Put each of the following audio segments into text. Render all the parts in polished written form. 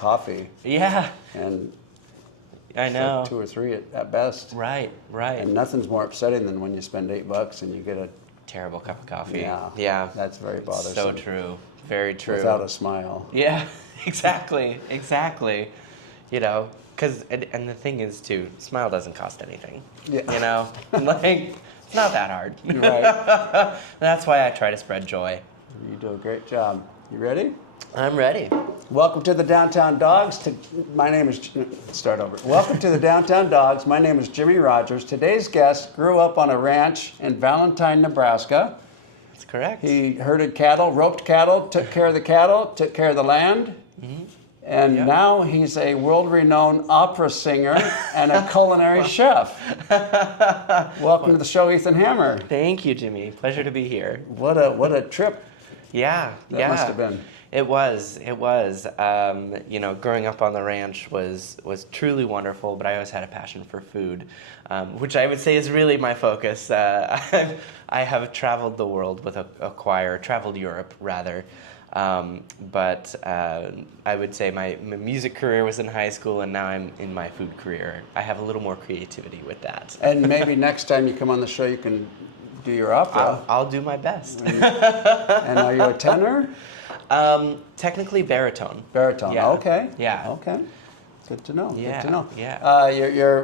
coffee. Yeah, And I know. like 2 or 3 at best. Right, right. And nothing's more upsetting than when you spend $8 and you get a Terrible cup of coffee. yeah. That's very bothersome. So true. Very true. Without a smile. Yeah, exactly, exactly. You know, because, and the thing is, too, Smile doesn't cost anything. Yeah. You know? Like, it's not that hard. Right. That's why I try to spread joy. You do a great job. You ready? I'm ready. Welcome to the Downtown Dogs. My name is... Start over. Welcome to the Downtown Dogs. My name is Jimmy Rogers. Today's guest grew up on a ranch in Valentine, Nebraska. That's correct. He herded cattle, roped cattle, took care of the cattle, took care of the land. Mm-hmm. And now he's a world-renowned opera singer and a culinary chef. Welcome to the show, Ethan Hammer. Thank you, Jimmy. Pleasure to be here. What a trip that must have been. It was. You know, growing up on the ranch was truly wonderful, but I always had a passion for food, which I would say is really my focus. I have traveled the world with a choir, traveled Europe rather, but I would say my music career was in high school, and now I'm in my food career. I have a little more creativity with that. And maybe next time you come on the show, you can do your opera. I'll do my best. And are you a tenor? Technically baritone. Baritone. Yeah. Okay. Yeah. Okay. Good to know. Yeah. Good to know. Yeah.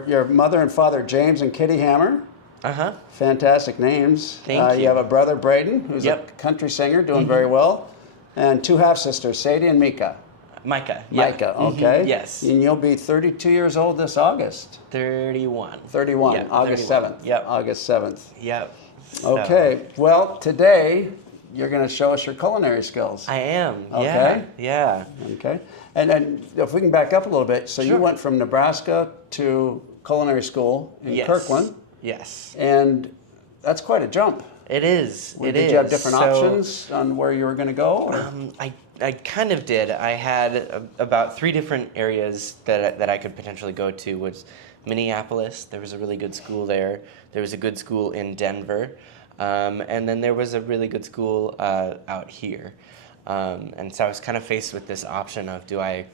Your mother and father, James and Kitty Hammer. Uh-huh. Fantastic names. Thank you. You have a brother, Braden, who's a country singer, doing very well, and 2 half-sisters, Sadie and Micah. Micah. Micah, okay. Yes. And you'll be 32 years old this August. 31. 31, Yep, August 31. 7th. Yep. August 7th. Yep. So, Okay. Well, today you're going to show us your culinary skills. I am. Okay. Yeah. Okay. And if we can back up a little bit, so you Sure. went from Nebraska to culinary school in Yes. Kirkland, Yes. and that's quite a jump. It is. Did you have different options on where you were going to go? Or? I kind of did. I had about 3 different areas that I could potentially go to. Was Minneapolis. There was a really good school there. There was a good school in Denver. And then there was a really good school out here. And so I was kind of faced with this option of, do I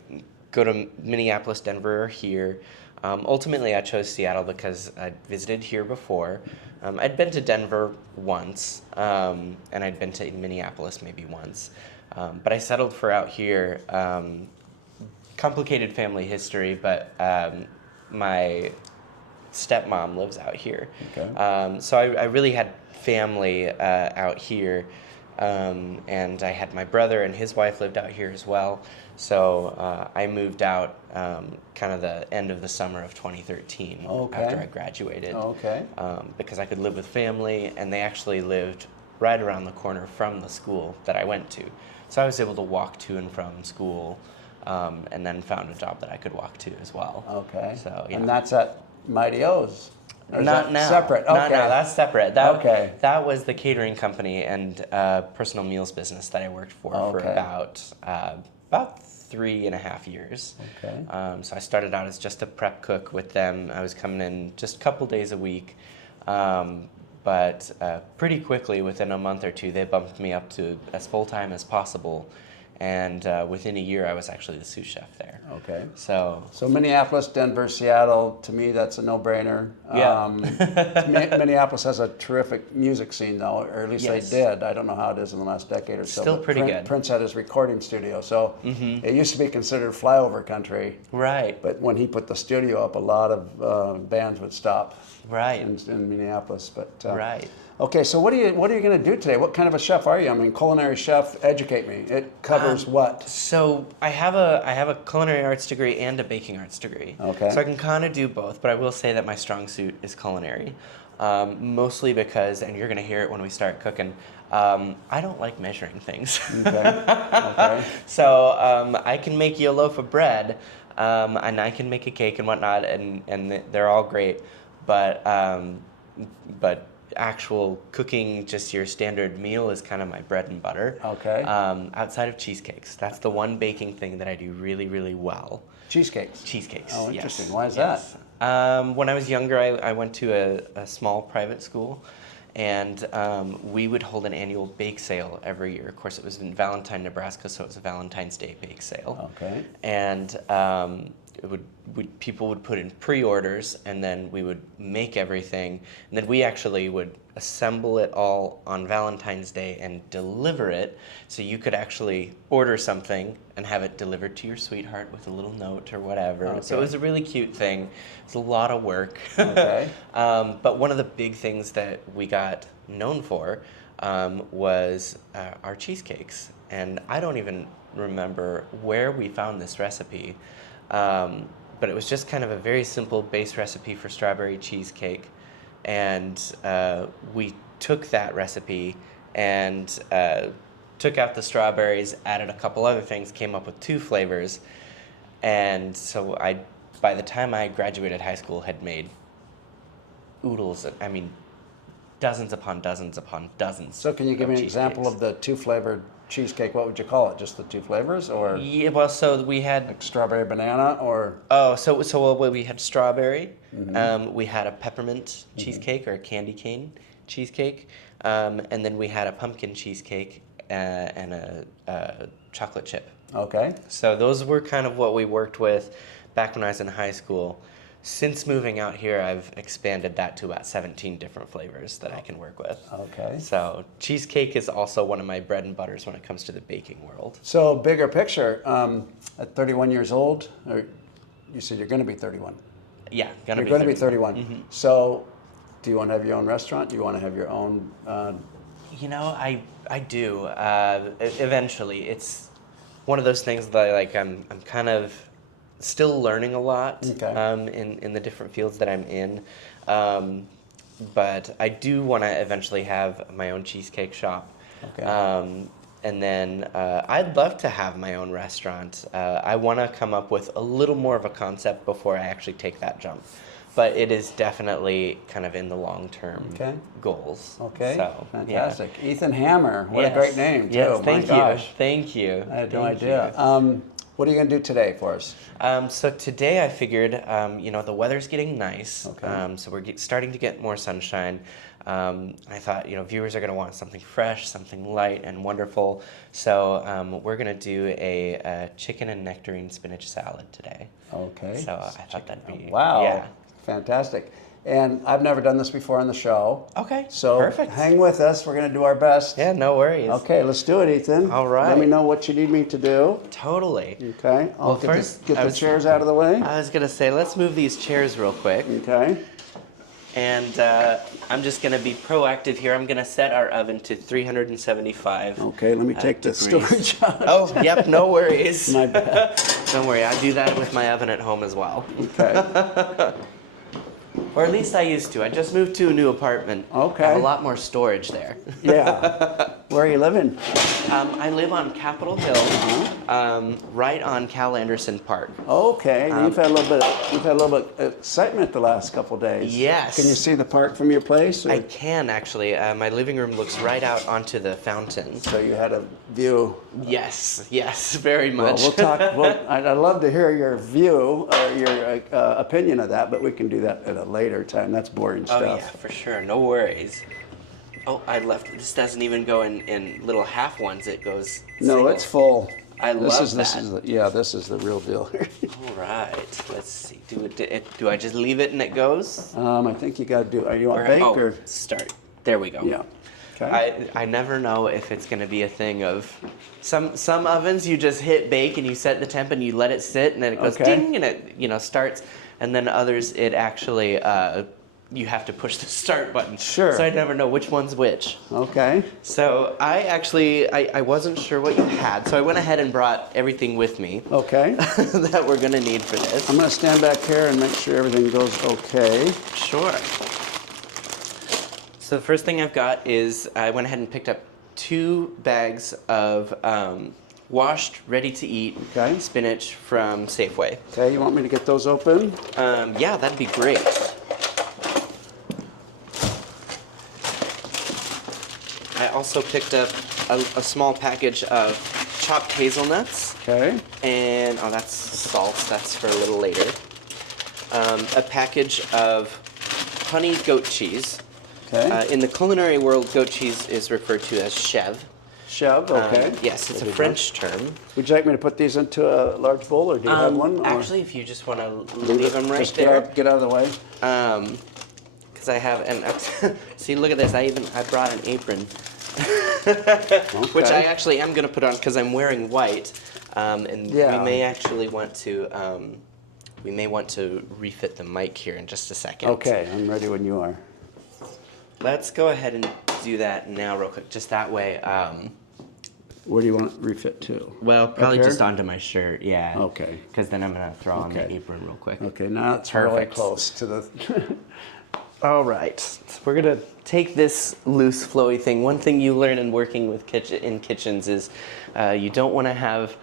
go to Minneapolis, Denver, or here? Ultimately, I chose Seattle because I'd visited here before. I'd been to Denver once, and I'd been to Minneapolis maybe once. But I settled for out here. Complicated family history, but my stepmom lives out here. Okay. So I really had family out here, and I had my brother and his wife lived out here as well. So I moved out kind of the end of the summer of 2013 after I graduated. Okay. Because I could live with family, and they actually lived right around the corner from the school that I went to. So I was able to walk to and from school, and then found a job that I could walk to as well. Okay. So, yeah. And that's at Mighty O's? Or is Not that now. Separate? Okay. Not now. That's separate. That was the catering company and personal meals business that I worked for about 3.5 years. Okay. So I started out as just a prep cook with them. I was coming in just a couple days a week. But pretty quickly, within a month or 2, they bumped me up to as full-time as possible. And within a year, I was actually the sous chef there. Okay. So Minneapolis, Denver, Seattle, to me, that's a no-brainer. Yeah. Minneapolis has a terrific music scene, though, or at least Yes. they did. I don't know how it is in the last decade or so. Still but pretty good. Prince had his recording studio, so it used to be considered flyover country. Right. But when he put the studio up, a lot of bands would stop. Right. In Minneapolis, but Right. Okay, so what are you going to do today? What kind of a chef are you? I mean, culinary chef. Educate me. It covers what? So I have a culinary arts degree and a baking arts degree. Okay. So I can kind of do both, but I will say that my strong suit is culinary, mostly because, and you're going to hear it when we start cooking, I don't like measuring things. Okay. Okay. So I can make you a loaf of bread, and I can make a cake and whatnot, and they're all great, but actual cooking, just your standard meal, is kind of my bread and butter. Okay. Outside of cheesecakes, that's the one baking thing that I do really, really well. Cheesecakes. Cheesecakes. Oh, interesting. Yes. Why is that? When I was younger, I went to a small private school, And we would hold an annual bake sale every year. Of course, it was in Valentine, Nebraska, so it was a Valentine's Day bake sale. Okay. And people would put in pre-orders, and then we would make everything, and then we actually would assemble it all on Valentine's Day and deliver it, so you could actually order something and have it delivered to your sweetheart with a little note or whatever. Okay. So it was a really cute thing. It's a lot of work. Okay. But one of the big things that we got known for was our cheesecakes, and I don't even remember where we found this recipe. But it was just kind of a very simple base recipe for strawberry cheesecake. And we took that recipe and took out the strawberries, added a couple other things, came up with 2 flavors. And so by the time I graduated high school, had made oodles, dozens upon dozens upon dozens. So can you give me an example of the 2-flavored cheesecake? What would you call it? Just the 2 flavors, or Yeah, well, so we had like strawberry banana, or? we had strawberry. We had a peppermint cheesecake or a candy cane cheesecake, and then we had a pumpkin cheesecake and a chocolate chip. Okay. So those were kind of what we worked with back when I was in high school. Since moving out here, I've expanded that to about 17 different flavors that I can work with. Okay. So cheesecake is also one of my bread and butters when it comes to the baking world. So bigger picture, at 31 years old, or you said you're going to be 31. Yeah, You're going to be 31. Mm-hmm. So do you want to have your own restaurant? Do you want to have your own? I do. Eventually, it's one of those things that I'm kind of still learning a lot. Okay. In the different fields that I'm in. But I do want to eventually have my own cheesecake shop. Okay. And then I'd love to have my own restaurant. I want to come up with a little more of a concept before I actually take that jump. But it is definitely kind of in the long-term goals. Okay, so, fantastic. Yeah. Ethan Hammer, what Yes. a great name, too. Yes, thank My you. gosh. Thank you. I had no Thank idea. you. What are you going to do today for us? So today I figured, the weather's getting nice. Okay. So we're starting to get more sunshine. I thought, viewers are going to want something fresh, something light and wonderful. So we're going to do a chicken and nectarine spinach salad today. Okay. So I thought that'd be... Wow. Yeah. Fantastic. And I've never done this before on the show. Okay, So perfect. hang with us. We're going to do our best. Yeah, no worries. Okay, let's do it, Ethan. All right. Let me know what you need me to do. Totally. Okay. I'll Well, get first, the chairs out of the way. I was going to say, let's move these chairs real quick. Okay. And I'm just going to be proactive here. I'm going to set our oven to 375. Okay, let me take the degrees. storage out. Oh, yep, no worries. My bad. Don't worry, I do that with my oven at home as well. Okay. Or at least I used to. I just moved to a new apartment. Okay. I have a lot more storage there. Yeah. Where are you living? I live on Capitol Hill, right on Cal Anderson Park. Okay. You've had a little bit of excitement the last couple days. Yes. Can you see the park from your place? Or? I can actually. My living room looks right out onto the fountain. So you had a view. Yes, very much. Well, we'll talk. I'd love to hear your view or your opinion of that, but we can do that at a later time. That's boring stuff. Oh yeah, for sure. No worries. Oh, I left. This doesn't even go in little half ones. It goes. No, single. it's full. I love that. This is the real deal here. All right. Let's see. Do I just leave it and it goes? I think you got to do. Are you on bake or start? There we go. Yeah. Okay. I never know if it's going to be a thing of some ovens you just hit bake and you set the temp and you let it sit and then it goes ding and it starts, and then others it actually you have to push the start button. Sure. So I never know which one's which. Okay. So I wasn't sure what you had, so I went ahead and brought everything with me. Okay. That we're going to need for this. I'm going to stand back here and make sure everything goes okay. Sure. So the first thing I've got is I went ahead and picked up 2 bags of washed, ready-to-eat spinach from Safeway. Okay, you want me to get those open? Yeah, that'd be great. I also picked up a small package of chopped hazelnuts. Okay. And, that's salt. That's for a little later. A package of honey goat cheese. Okay. In the culinary world, goat cheese is referred to as chèvre. Chev, okay. Yes, it's a French term. Would you like me to put these into a large bowl, or do you have one? Or Actually, if you just want to leave them right just there. Get out of the way. Because I have see, look at this. I brought an apron, which I actually am going to put on because I'm wearing white, and we may actually want to refit the mic here in just a second. Okay, I'm ready when you are. Let's go ahead and do that now, real quick. Just that way. Where do you want it refit to? Well, probably Up here? just onto my shirt. Yeah. Okay. Because then I'm going to throw on the apron real quick. Okay, now it's really Perfect. close to the. All right, so we're gonna take this loose, flowy thing. One thing you learn in working with in kitchens is you don't want to have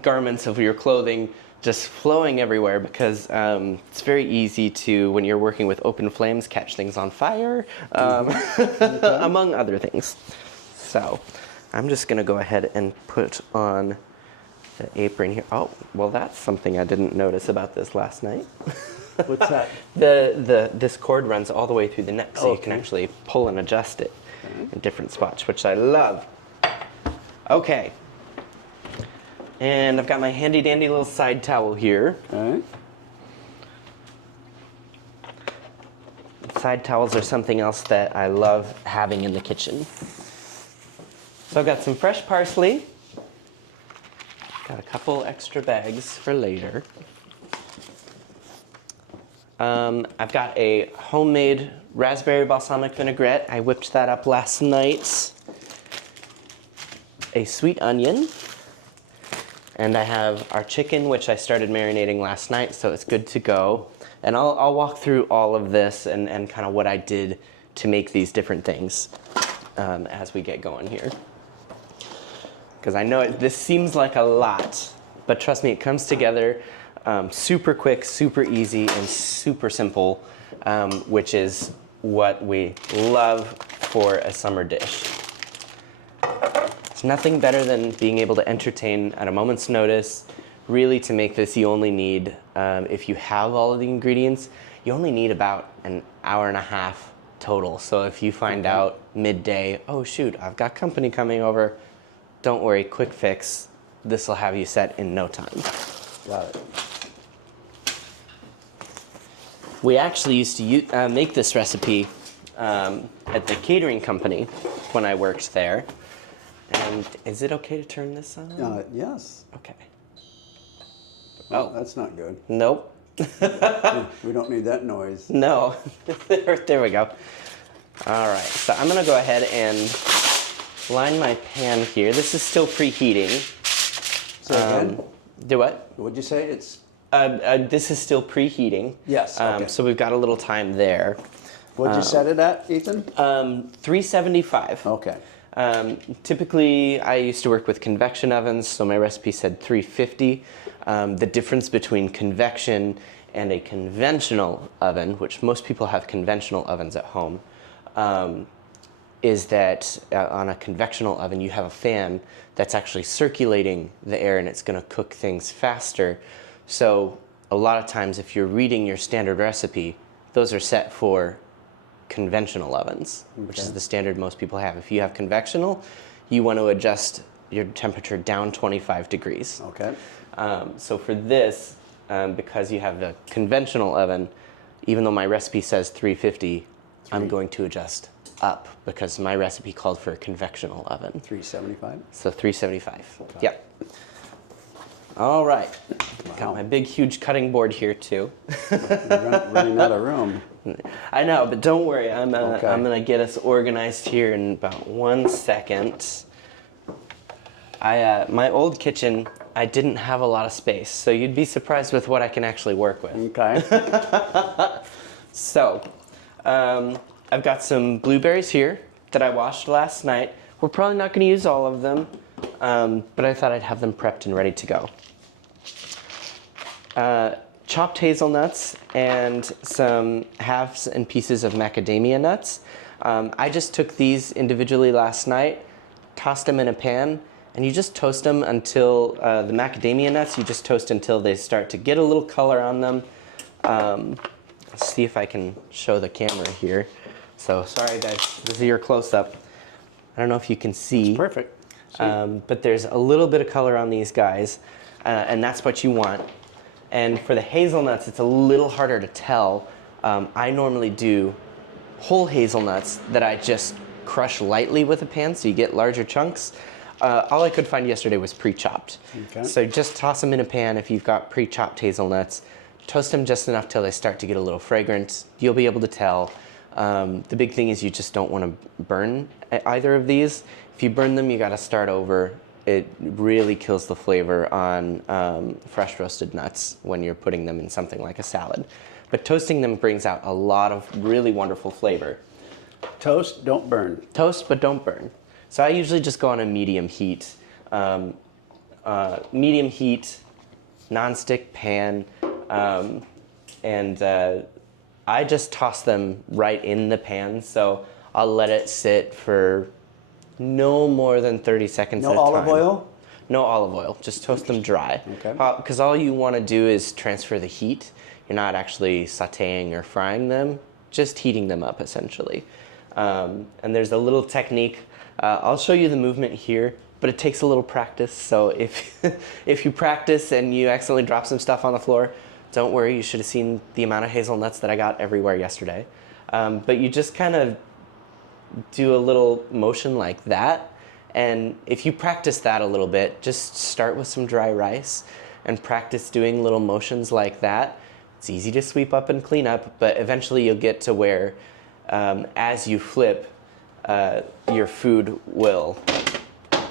garments of your clothing just flowing everywhere because it's very easy to, when you're working with open flames, catch things on fire, among other things. So I'm just gonna go ahead and put on the apron here. Oh, well, that's something I didn't notice about this last night. What's that? This cord runs all the way through the neck, so you can actually pull and adjust it in different spots, which I love. Okay. And I've got my handy dandy little side towel here. Okay. Side towels are something else that I love having in the kitchen. So I've got some fresh parsley. Got a couple extra bags for later. I've got a homemade raspberry balsamic vinaigrette. I whipped that up last night. A sweet onion. And I have our chicken, which I started marinating last night, so it's good to go. And I'll walk through all of this and kind of what I did to make these different things as we get going here. Because I know this seems like a lot, but trust me, it comes together super quick, super easy, and super simple, which is what we love for a summer dish. It's nothing better than being able to entertain at a moment's notice. Really, to make this, you only need, if you have all of the ingredients, you only need about an hour and a half total. So if you find out midday, oh shoot, I've got company coming over, don't worry, quick fix. This will have you set in no time. Got it. We actually used to make this recipe at the catering company when I worked there. And is it okay to turn this on? Yes. Okay. Oh, that's not good. Nope. We don't need that noise. No. There we go. All right, so I'm gonna go ahead and line my pan here. This is still preheating. Say again? Do what? What'd you say? It's. This is still preheating. Yes. Okay. So we've got a little time there. What'd you set it at, Ethan? 375. Okay. Typically, I used to work with convection ovens, so my recipe said 350. The difference between convection and a conventional oven, which most people have conventional ovens at home, is that on a convectional oven, you have a fan that's actually circulating the air and it's going to cook things faster. So a lot of times, if you're reading your standard recipe, those are set for conventional ovens, which is the standard most people have. If you have convectional, you want to adjust your temperature down 25 degrees. Okay. So for this, because you have the conventional oven, even though my recipe says 350, I'm going to adjust up because my recipe called for a convectional oven. 375? So 375. Yep. All right. Wow. Got my big, huge cutting board here too. You're running out of room. I know, but don't worry. I'm gonna get us organized here in about 1 second. My old kitchen, I didn't have a lot of space, so you'd be surprised with what I can actually work with. Okay. So, I've got some blueberries here that I washed last night. We're probably not going to use all of them, but I thought I'd have them prepped and ready to go. Chopped hazelnuts and some halves and pieces of macadamia nuts. I just took these individually last night, tossed them in a pan, and you just toast them until the macadamia nuts, you just toast until they start to get a little color on them. Let's see if I can show the camera here. So sorry guys, this is your close-up. I don't know if you can see. Perfect. But there's a little bit of color on these guys, and that's what you want. And for the hazelnuts, it's a little harder to tell. I normally do whole hazelnuts that I just crush lightly with a pan so you get larger chunks. All I could find yesterday was pre-chopped. Okay. So just toss them in a pan if you've got pre-chopped hazelnuts. Toast them just enough till they start to get a little fragrant. You'll be able to tell. The big thing is you just don't want to burn either of these. If you burn them, you got to start over. It really kills the flavor on fresh roasted nuts when you're putting them in something like a salad. But toasting them brings out a lot of really wonderful flavor. Toast, don't burn. Toast, but don't burn. So I usually just go on a medium heat. Medium heat, non-stick pan, and I just toss them right in the pan. So I'll let it sit for no more than 30 seconds at a time. No olive oil? No olive oil, just toast them dry. Okay. Because all you want to do is transfer the heat. You're not actually sauteing or frying them, just heating them up essentially. And there's a little technique. I'll show you the movement here, but it takes a little practice. So if you practice and you accidentally drop some stuff on the floor, don't worry, you should have seen the amount of hazelnuts that I got everywhere yesterday. But you just kind of do a little motion like that. And if you practice that a little bit, just start with some dry rice and practice doing little motions like that. It's easy to sweep up and clean up, but eventually you'll get to where as you flip, your food will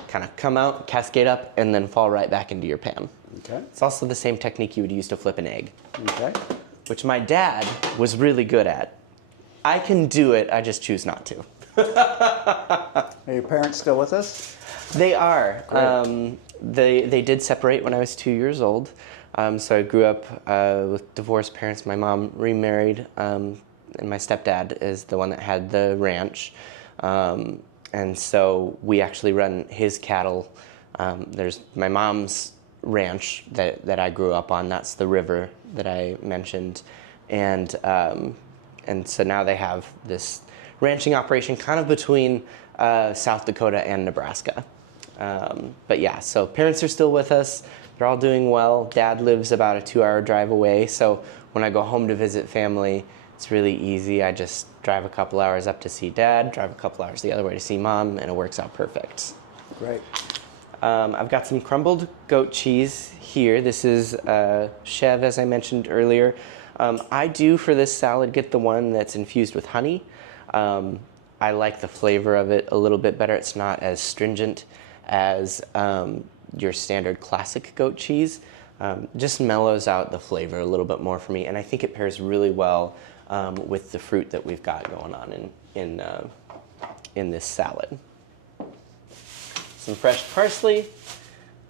kind of come out, cascade up, and then fall right back into your pan. Okay. It's also the same technique you would use to flip an egg, Okay. which my dad was really good at. I can do it, I just choose not to. Are your parents still with us? They are. They did separate when I was 2 years old. So I grew up with divorced parents. My mom remarried, and my stepdad is the one that had the ranch. And so we actually run his cattle. There's my mom's ranch that I grew up on. That's the river that I mentioned. And so now they have this ranching operation kind of between South Dakota and Nebraska. But yeah, so parents are still with us. They're all doing well. Dad lives about a 2-hour drive away. So when I go home to visit family, it's really easy. I just drive a couple hours up to see Dad, drive a couple hours the other way to see Mom, and it works out perfect. Great. I've got some crumbled goat cheese here. This is Chev, as I mentioned earlier. I do, for this salad, get the one that's infused with honey. I like the flavor of it a little bit better. It's not as stringent as your standard classic goat cheese. Just mellows out the flavor a little bit more for me, and I think it pairs really well with the fruit that we've got going on in this salad. Some fresh parsley.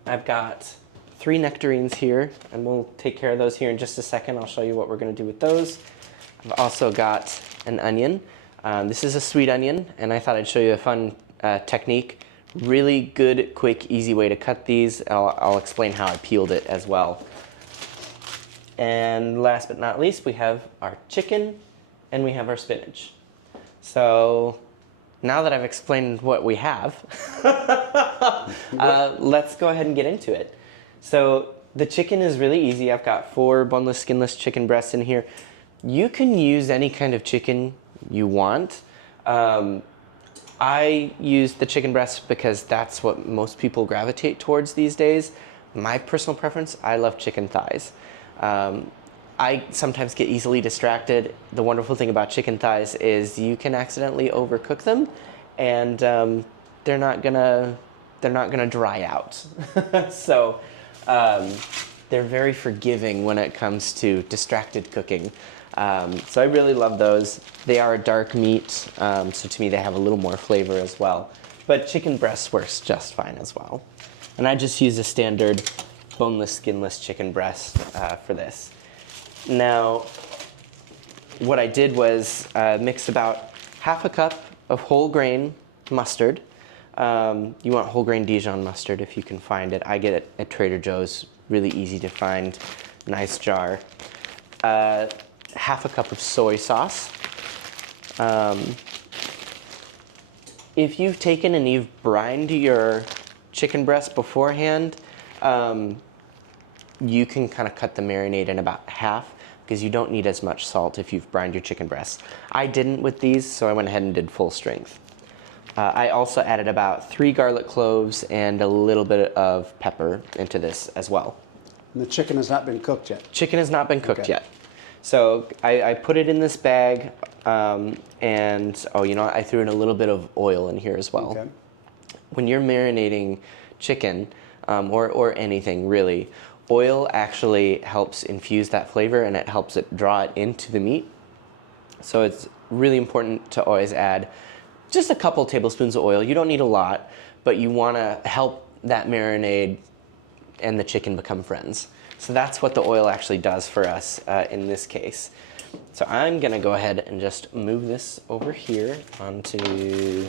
I've got 3 nectarines here, and we'll take care of those here in just a second. I'll show you what we're going to do with those. I've also got an onion. This is a sweet onion, and I thought I'd show you a fun technique. Really good, quick, easy way to cut these. I'll explain how I peeled it as well. And last but not least, we have our chicken and we have our spinach. So now that I've explained what we have, let's go ahead and get into it. So the chicken is really easy. I've got 4 boneless, skinless chicken breasts in here. You can use any kind of chicken you want. I use the chicken breast because that's what most people gravitate towards these days. My personal preference, I love chicken thighs. I sometimes get easily distracted. The wonderful thing about chicken thighs is you can accidentally overcook them, and they're not gonna dry out. So they're very forgiving when it comes to distracted cooking. So I really love those. They are a dark meat, so to me they have a little more flavor as well. But chicken breast works just fine as well. And I just use a standard boneless, skinless chicken breast for this. Now, what I did was mix about half a cup of whole grain mustard. You want whole grain Dijon mustard if you can find it. I get it at Trader Joe's, really easy to find, nice jar. Half a cup of soy sauce, if you've taken and you've brined your chicken breast beforehand, you can kind of cut the marinade in about half because you don't need as much salt if you've brined your chicken breast. I didn't with these, so I went ahead and did full strength. I also added about 3 garlic cloves and a little bit of pepper into this as well. And the chicken has not been cooked yet? Chicken has not been cooked yet. So I put it in this bag, and oh, you know what? I threw in a little bit of oil in here as well. Okay. When you're marinating chicken, or anything really, oil actually helps infuse that flavor and it helps it draw it into the meat. So it's really important to always add just a couple tablespoons of oil. You don't need a lot, but you want to help that marinade and the chicken become friends. So that's what the oil actually does for us in this case. So I'm gonna go ahead and just move this over here onto the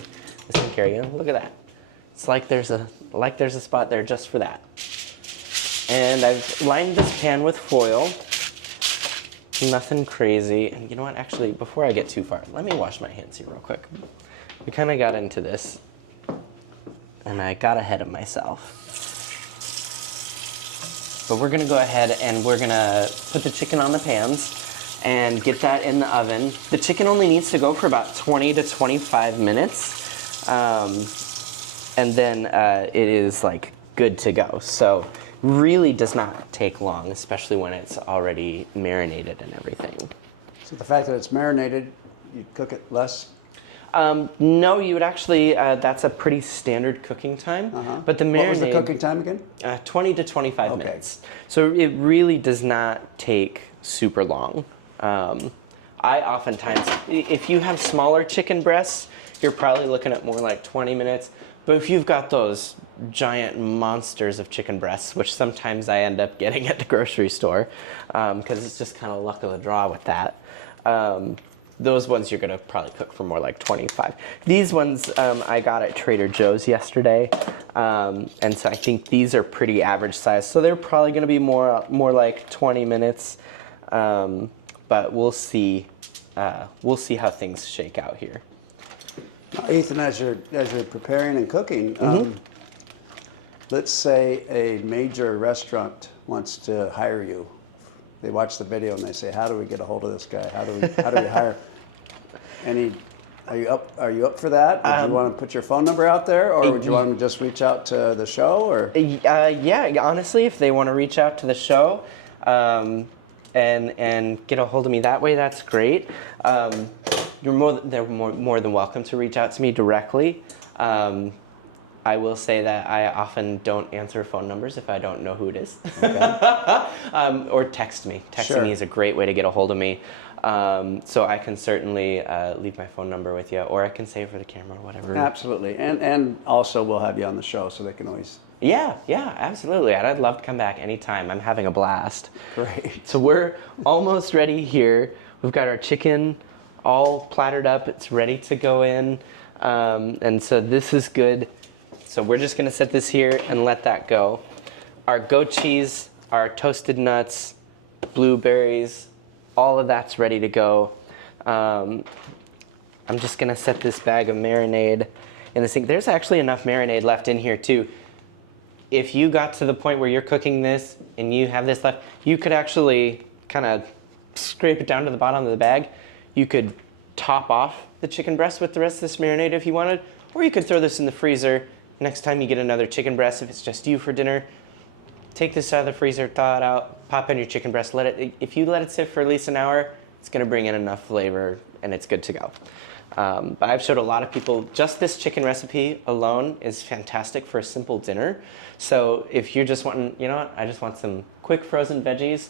sink area. Look at that. It's like there's a spot there just for that. And I've lined this pan with foil. Nothing crazy. And you know what? Actually, before I get too far, let me wash my hands here real quick. We kind of got into this, and I got ahead of myself. But we're gonna go ahead and we're gonna put the chicken on the pans and get that in the oven. The chicken only needs to go for about 20 to 25 minutes. And then it is like good to go. So really does not take long, especially when it's already marinated and everything. So the fact that it's marinated, you cook it less? No, you would actually, that's a pretty standard cooking time. But the marinade... What was the cooking time again? 20 to 25 minutes. So it really does not take super long. I oftentimes, if you have smaller chicken breasts, you're probably looking at more like 20 minutes. But if you've got those giant monsters of chicken breasts, which sometimes I end up getting at the grocery store, because it's just kind of luck of the draw with that, those ones you're gonna probably cook for more like 25. These ones I got at Trader Joe's yesterday, and so I think these are pretty average size. So they're probably gonna be more like 20 minutes, but we'll see how things shake out here. Ethan, as you're preparing and cooking, let's say a major restaurant wants to hire you. They watch the video and they say, "How do we get a hold of this guy? How do we hire?" Are you up for that? Would you want to put your phone number out there, or would you want them to just reach out to the show? Or yeah, honestly, if they want to reach out to the show and get a hold of me that way, that's great. They're more than welcome to reach out to me directly. I will say that I often don't answer phone numbers if I don't know who it is. Okay. Or text me. Texting me is a great way to get a hold of me. So I can certainly leave my phone number with you, or I can save for the camera or whatever. Absolutely. And also we'll have you on the show so they can always... Yeah, absolutely. I'd love to come back anytime. I'm having a blast. Great. So we're almost ready here. We've got our chicken all plattered up. It's ready to go in. And so this is good. So we're just gonna set this here and let that go. Our goat cheese, our toasted nuts, blueberries, all of that's ready to go. I'm just gonna set this bag of marinade in the sink. There's actually enough marinade left in here too. If you got to the point where you're cooking this and you have this left, you could actually kind of scrape it down to the bottom of the bag. You could top off the chicken breast with the rest of this marinade if you wanted, or you could throw this in the freezer. Next time you get another chicken breast, if it's just you for dinner, take this out of the freezer, thaw it out, pop in your chicken breast. If you let it sit for at least an hour, it's gonna bring in enough flavor and it's good to go. But I've showed a lot of people, just this chicken recipe alone is fantastic for a simple dinner. So if you're just wanting, you know what, I just want some quick frozen veggies,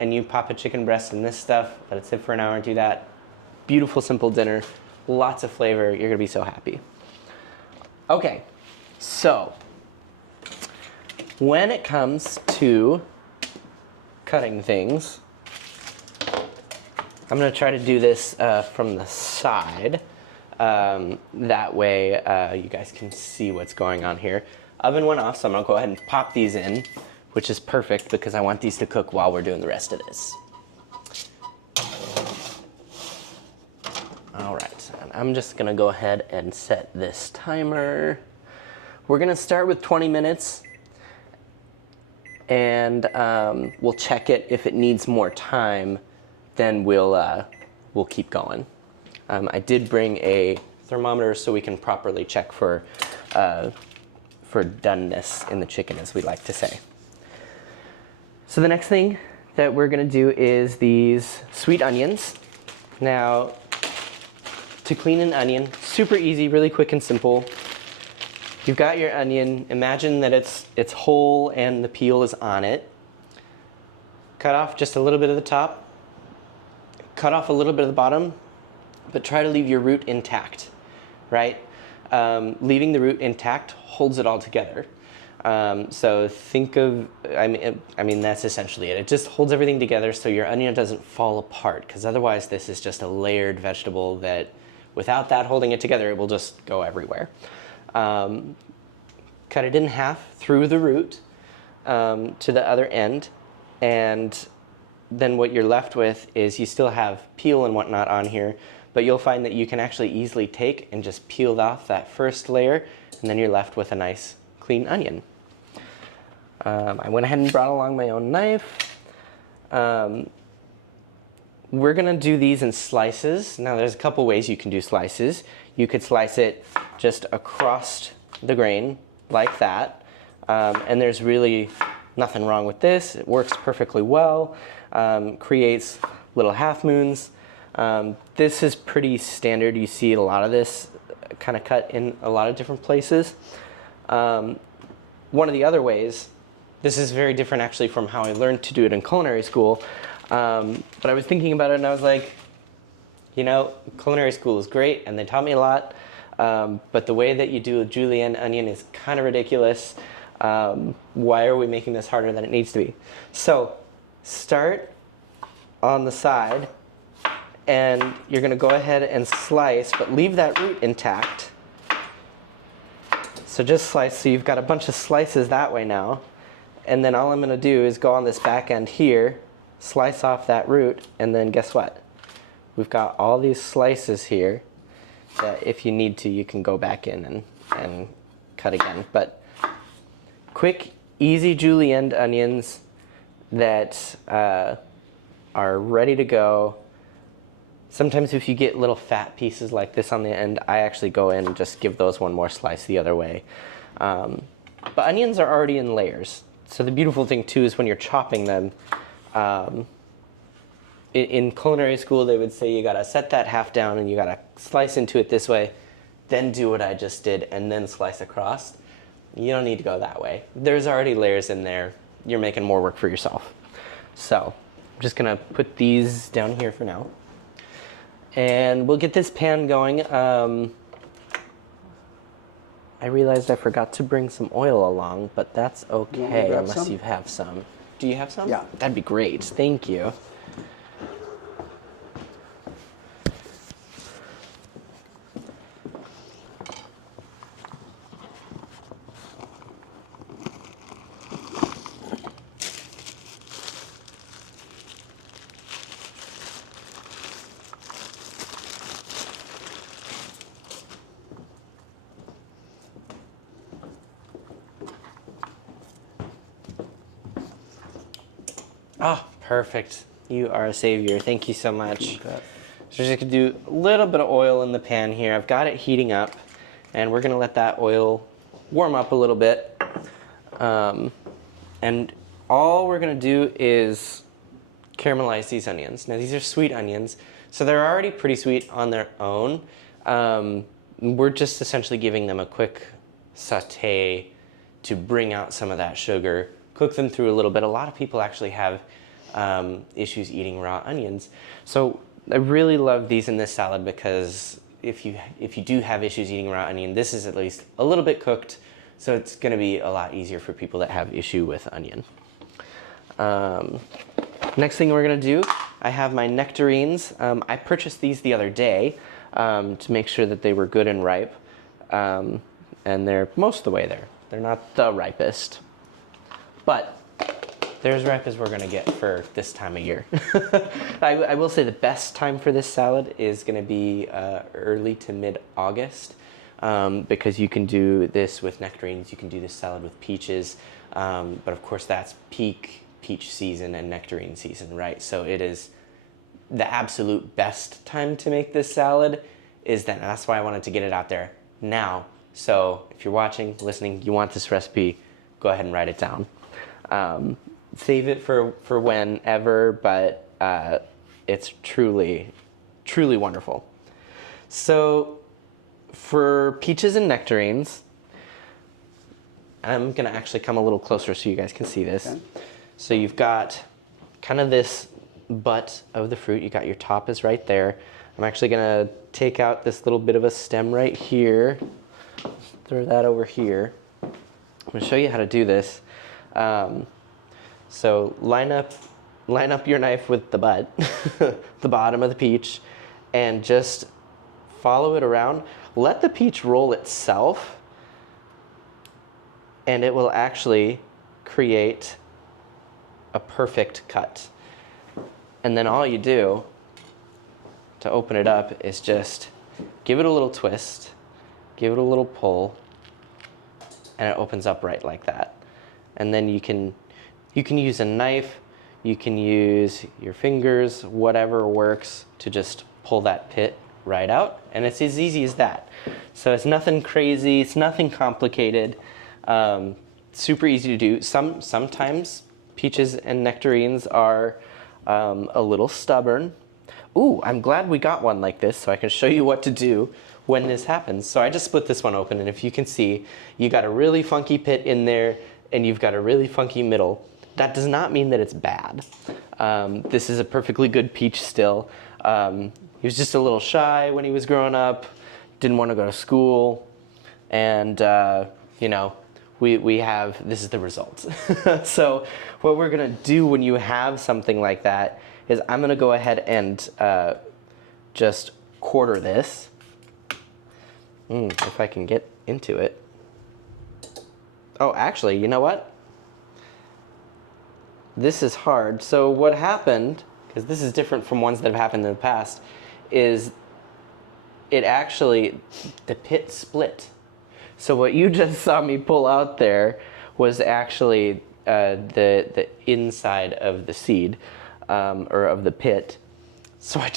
and you pop a chicken breast in this stuff, let it sit for an hour and do that. Beautiful, simple dinner, lots of flavor, you're gonna be so happy. Okay, so when it comes to cutting things, I'm gonna try to do this from the side. That way you guys can see what's going on here. Oven went off, so I'm gonna go ahead and pop these in, which is perfect because I want these to cook while we're doing the rest of this. All right, and I'm just gonna go ahead and set this timer. We're gonna start with 20 minutes, and we'll check it. If it needs more time, then we'll keep going. I did bring a thermometer so we can properly check for doneness in the chicken, as we like to say. So the next thing that we're gonna do is these sweet onions. Now, to clean an onion, super easy, really quick and simple. You've got your onion, imagine that it's whole and the peel is on it. Cut off just a little bit of the top, cut off a little bit of the bottom, but try to leave your root intact, right? Leaving the root intact holds it all together. So think of, I mean, that's essentially it. It just holds everything together so your onion doesn't fall apart, because otherwise this is just a layered vegetable that without that holding it together, it will just go everywhere. Cut it in half through the root to the other end, and then what you're left with is you still have peel and whatnot on here, but you'll find that you can actually easily take and just peel off that first layer, and then you're left with a nice clean onion. I went ahead and brought along my own knife. We're gonna do these in slices. Now there's a couple ways you can do slices. You could slice it just across the grain like that. And there's really nothing wrong with this. It works perfectly well. Creates little half moons. This is pretty standard. You see a lot of this kind of cut in a lot of different places. One of the other ways, this is very different actually from how I learned to do it in culinary school. But I was thinking about it and I was like, you know, culinary school is great and they taught me a lot, but the way that you do a julienne onion is kind of ridiculous. Why are we making this harder than it needs to be? So start on the side and you're gonna go ahead and slice, but leave that root intact. So just slice, so you've got a bunch of slices that way now. And then all I'm gonna do is go on this back end here, slice off that root, and then guess what? We've got all these slices here that if you need to, you can go back in and cut again. But quick, easy julienne onions that are ready to go. Sometimes if you get little fat pieces like this on the end, I actually go in and just give those one more slice the other way. But onions are already in layers. So the beautiful thing too is when you're chopping them, in culinary school they would say you gotta set that half down and you gotta slice into it this way, then do what I just did and then slice across. You don't need to go that way. There's already layers in there. You're making more work for yourself. So I'm just gonna put these down here for now. And we'll get this pan going. I realized I forgot to bring some oil along, but that's okay unless you have some. Do you have some? Yeah. That'd be great. Thank you. Oh, perfect. You are a savior. Thank you so much. So just gonna do a little bit of oil in the pan here. I've got it heating up, and we're gonna let that oil warm up a little bit. And all we're gonna do is caramelize these onions. Now these are sweet onions, so they're already pretty sweet on their own. We're just essentially giving them a quick saute to bring out some of that sugar. Cook them through a little bit. A lot of people actually have issues eating raw onions. So I really love these in this salad because if you do have issues eating raw onion, this is at least a little bit cooked, so it's going to be a lot easier for people that have issue with onion. Next thing we're going to do, I have my nectarines. I purchased these the other day to make sure that they were good and ripe, and they're most of the way there. They're not the ripest. But They're as ripe as we're gonna get for this time of year. I will say the best time for this salad is gonna be early to mid-August, because you can do this with nectarines, you can do this salad with peaches, but of course that's peak peach season and nectarine season, right? So it is the absolute best time to make this salad is then. That's why I wanted to get it out there now. So if you're watching, listening, you want this recipe, go ahead and write it down. Save it for whenever, but it's truly, truly wonderful. So for peaches and nectarines, I'm gonna actually come a little closer so you guys can see this. Okay. So you've got kind of this butt of the fruit. You got your top is right there. I'm actually gonna take out this little bit of a stem right here. Throw that over here. I'm gonna show you how to do this. So line up your knife with the butt, the bottom of the peach, and just follow it around. Let the peach roll itself, and it will actually create a perfect cut. And then all you do to open it up is just give it a little twist, give it a little pull, and it opens up right like that. And then you can use a knife, you can use your fingers, whatever works to just pull that pit right out. And it's as easy as that. So it's nothing crazy, it's nothing complicated, super easy to do. Sometimes peaches and nectarines are a little stubborn. Ooh, I'm glad we got one like this so I can show you what to do when this happens. So I just split this one open, and if you can see, you got a really funky pit in there and you've got a really funky middle. That does not mean that it's bad. This is a perfectly good peach still. He was just a little shy when he was growing up, didn't want to go to school, and you know, this is the result. So what we're gonna do when you have something like that is I'm gonna go ahead and just quarter this. If I can get into it. Oh, actually, you know what? This is hard. So what happened, because this is different from ones that have happened in the past, is the pit split. So what you just saw me pull out there was actually the inside of the seed, or of the pit. So I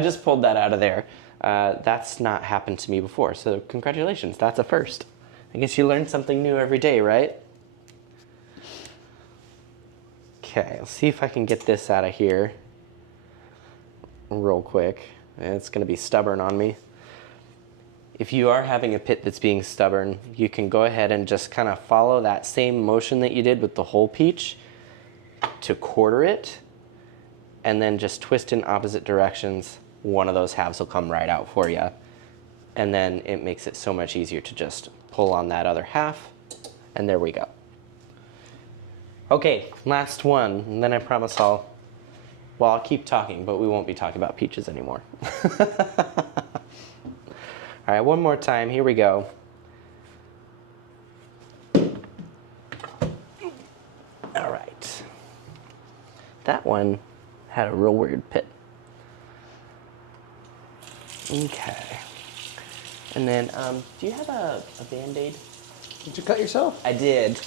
just pulled that out of there. That's not happened to me before, so congratulations, that's a first. I guess you learn something new every day, right? Okay, let's see if I can get this out of here real quick. It's gonna be stubborn on me. If you are having a pit that's being stubborn, you can go ahead and just kind of follow that same motion that you did with the whole peach to quarter it, and then just twist in opposite directions. One of those halves will come right out for you. And then it makes it so much easier to just pull on that other half, and there we go. Okay, last one, and then I promise I'll keep talking, but we won't be talking about peaches anymore. All right, one more time, here we go. All right. That one had a real weird pit. Okay. And then, do you have a Band-Aid? Did you cut yourself? I did.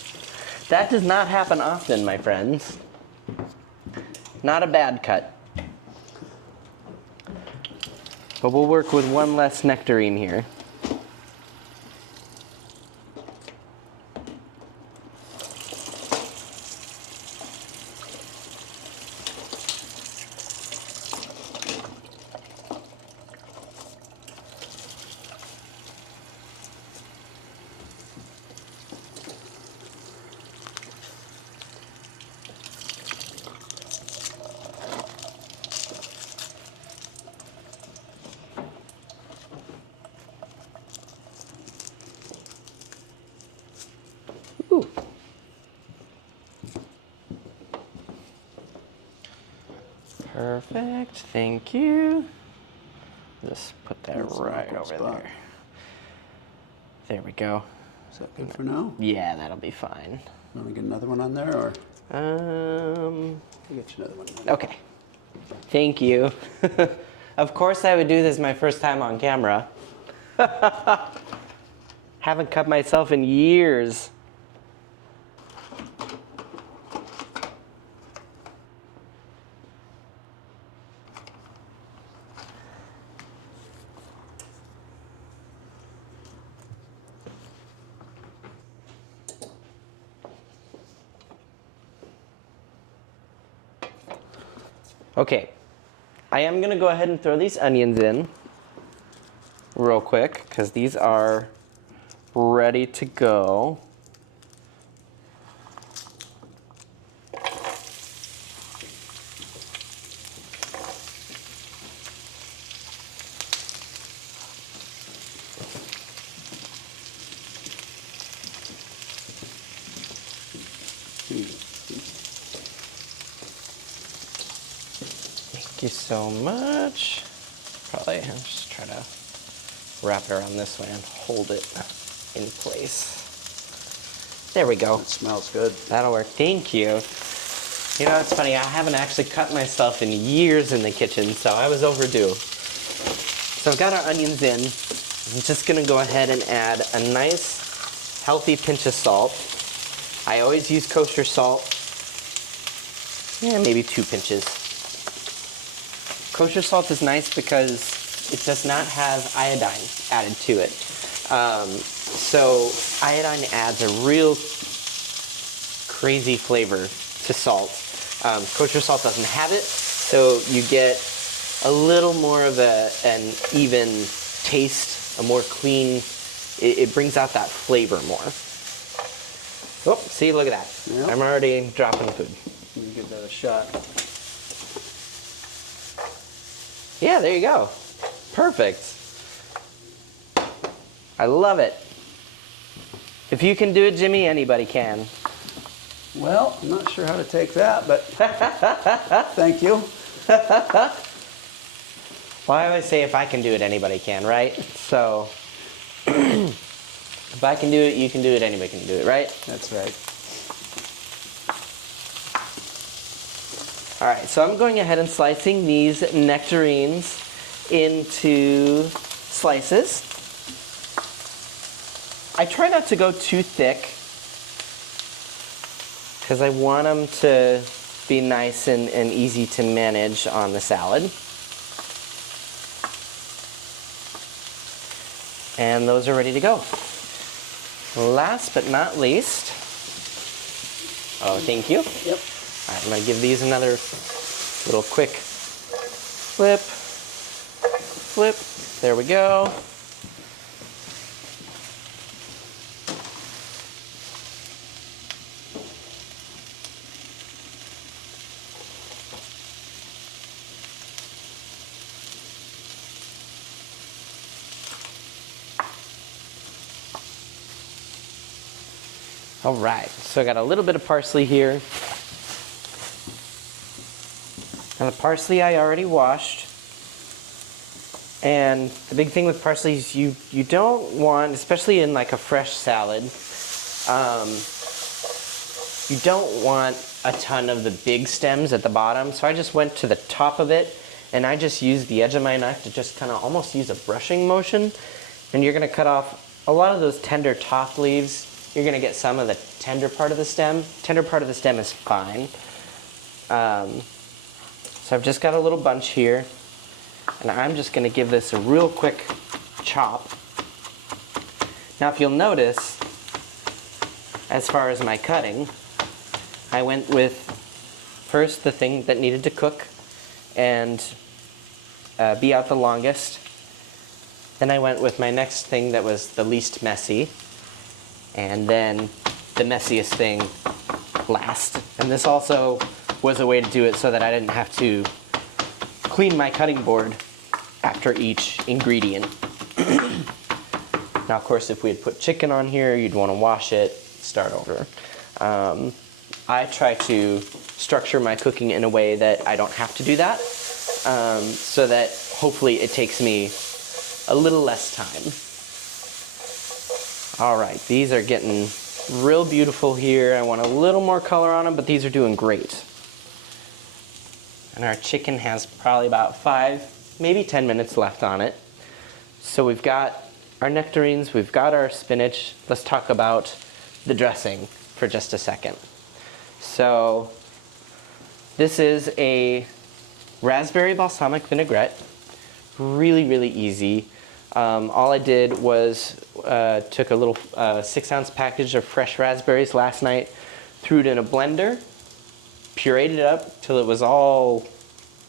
That does not happen often, my friends. Not a bad cut. But we'll work with one less nectarine here. Ooh. Perfect, thank you. Just put that right over there. There we go. Is that good for now? Yeah, that'll be fine. Want to get another one on there, or? I'll get you another one. Okay. Thank you. Of course I would do this my first time on camera. Haven't cut myself in years. Okay, I am gonna go ahead and throw these onions in real quick because these are ready to go. Thank you so much. Probably I'll just try to wrap it around this way and hold it in place. There we go. It smells good. That'll work. Thank you. You know, it's funny, I haven't actually cut myself in years in the kitchen, so I was overdue. So I've got our onions in. I'm just gonna go ahead and add a nice, healthy pinch of salt. I always use kosher salt. Yeah, maybe 2 pinches. Kosher salt is nice because it does not have iodine added to it. So iodine adds a real crazy flavor to salt. Kosher salt doesn't have it, so you get a little more of an even taste, a more clean, it brings out that flavor more. Oh, see, look at that. Yep. I'm already dropping food. Let me give that a shot. Yeah, there you go. Perfect. I love it. If you can do it, Jimmy, anybody can. Well, I'm not sure how to take that, but thank you. Well, I always say if I can do it, anybody can, right? So, if I can do it, you can do it, anybody can do it, right? That's right. All right, so I'm going ahead and slicing these nectarines into slices. I try not to go too thick because I want them to be nice and easy to manage on the salad. And those are ready to go. Last but not least, oh, thank you. Yep. All right, I'm gonna give these another little quick flip, flip. There we go. All right, so I got a little bit of parsley here. And the parsley I already washed. And the big thing with parsley is you don't want, especially in like a fresh salad, you don't want a ton of the big stems at the bottom. So I just went to the top of it and I just used the edge of my knife to just kind of almost use a brushing motion. And you're gonna cut off a lot of those tender top leaves. You're gonna get some of the tender part of the stem. Tender part of the stem is fine. So I've just got a little bunch here, and I'm just gonna give this a real quick chop. Now if you'll notice, as far as my cutting, I went with first the thing that needed to cook and be out the longest. Then I went with my next thing that was the least messy. And then the messiest thing last. And this also was a way to do it so that I didn't have to clean my cutting board after each ingredient. Now, of course, if we had put chicken on here, you'd want to wash it, start over. I try to structure my cooking in a way that I don't have to do that, so that hopefully it takes me a little less time. All right, these are getting real beautiful here. I want a little more color on them, but these are doing great. And our chicken has probably about 5, maybe 10 minutes left on it. So we've got our nectarines, we've got our spinach. Let's talk about the dressing for just a second. So this is a raspberry balsamic vinaigrette. Really, really easy. All I did was took a little 6-ounce package of fresh raspberries last night, threw it in a blender, pureed it up till it was all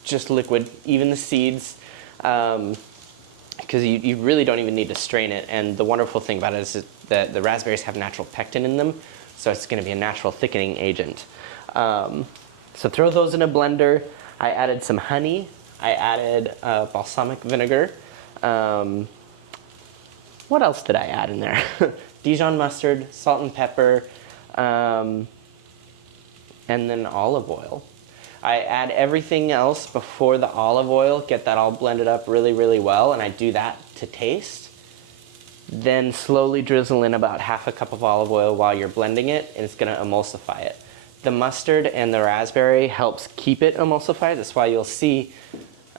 just liquid, even the seeds, because you really don't even need to strain it. And the wonderful thing about it is that the raspberries have natural pectin in them, so it's going to be a natural thickening agent. So throw those in a blender. I added some honey. I added balsamic vinegar. What else did I add in there? Dijon mustard, salt and pepper, and then olive oil. I add everything else before the olive oil, get that all blended up really, really well, and I do that to taste. Then slowly drizzle in about half a cup of olive oil while you're blending it, and it's gonna emulsify it. The mustard and the raspberry helps keep it emulsified. That's why you'll see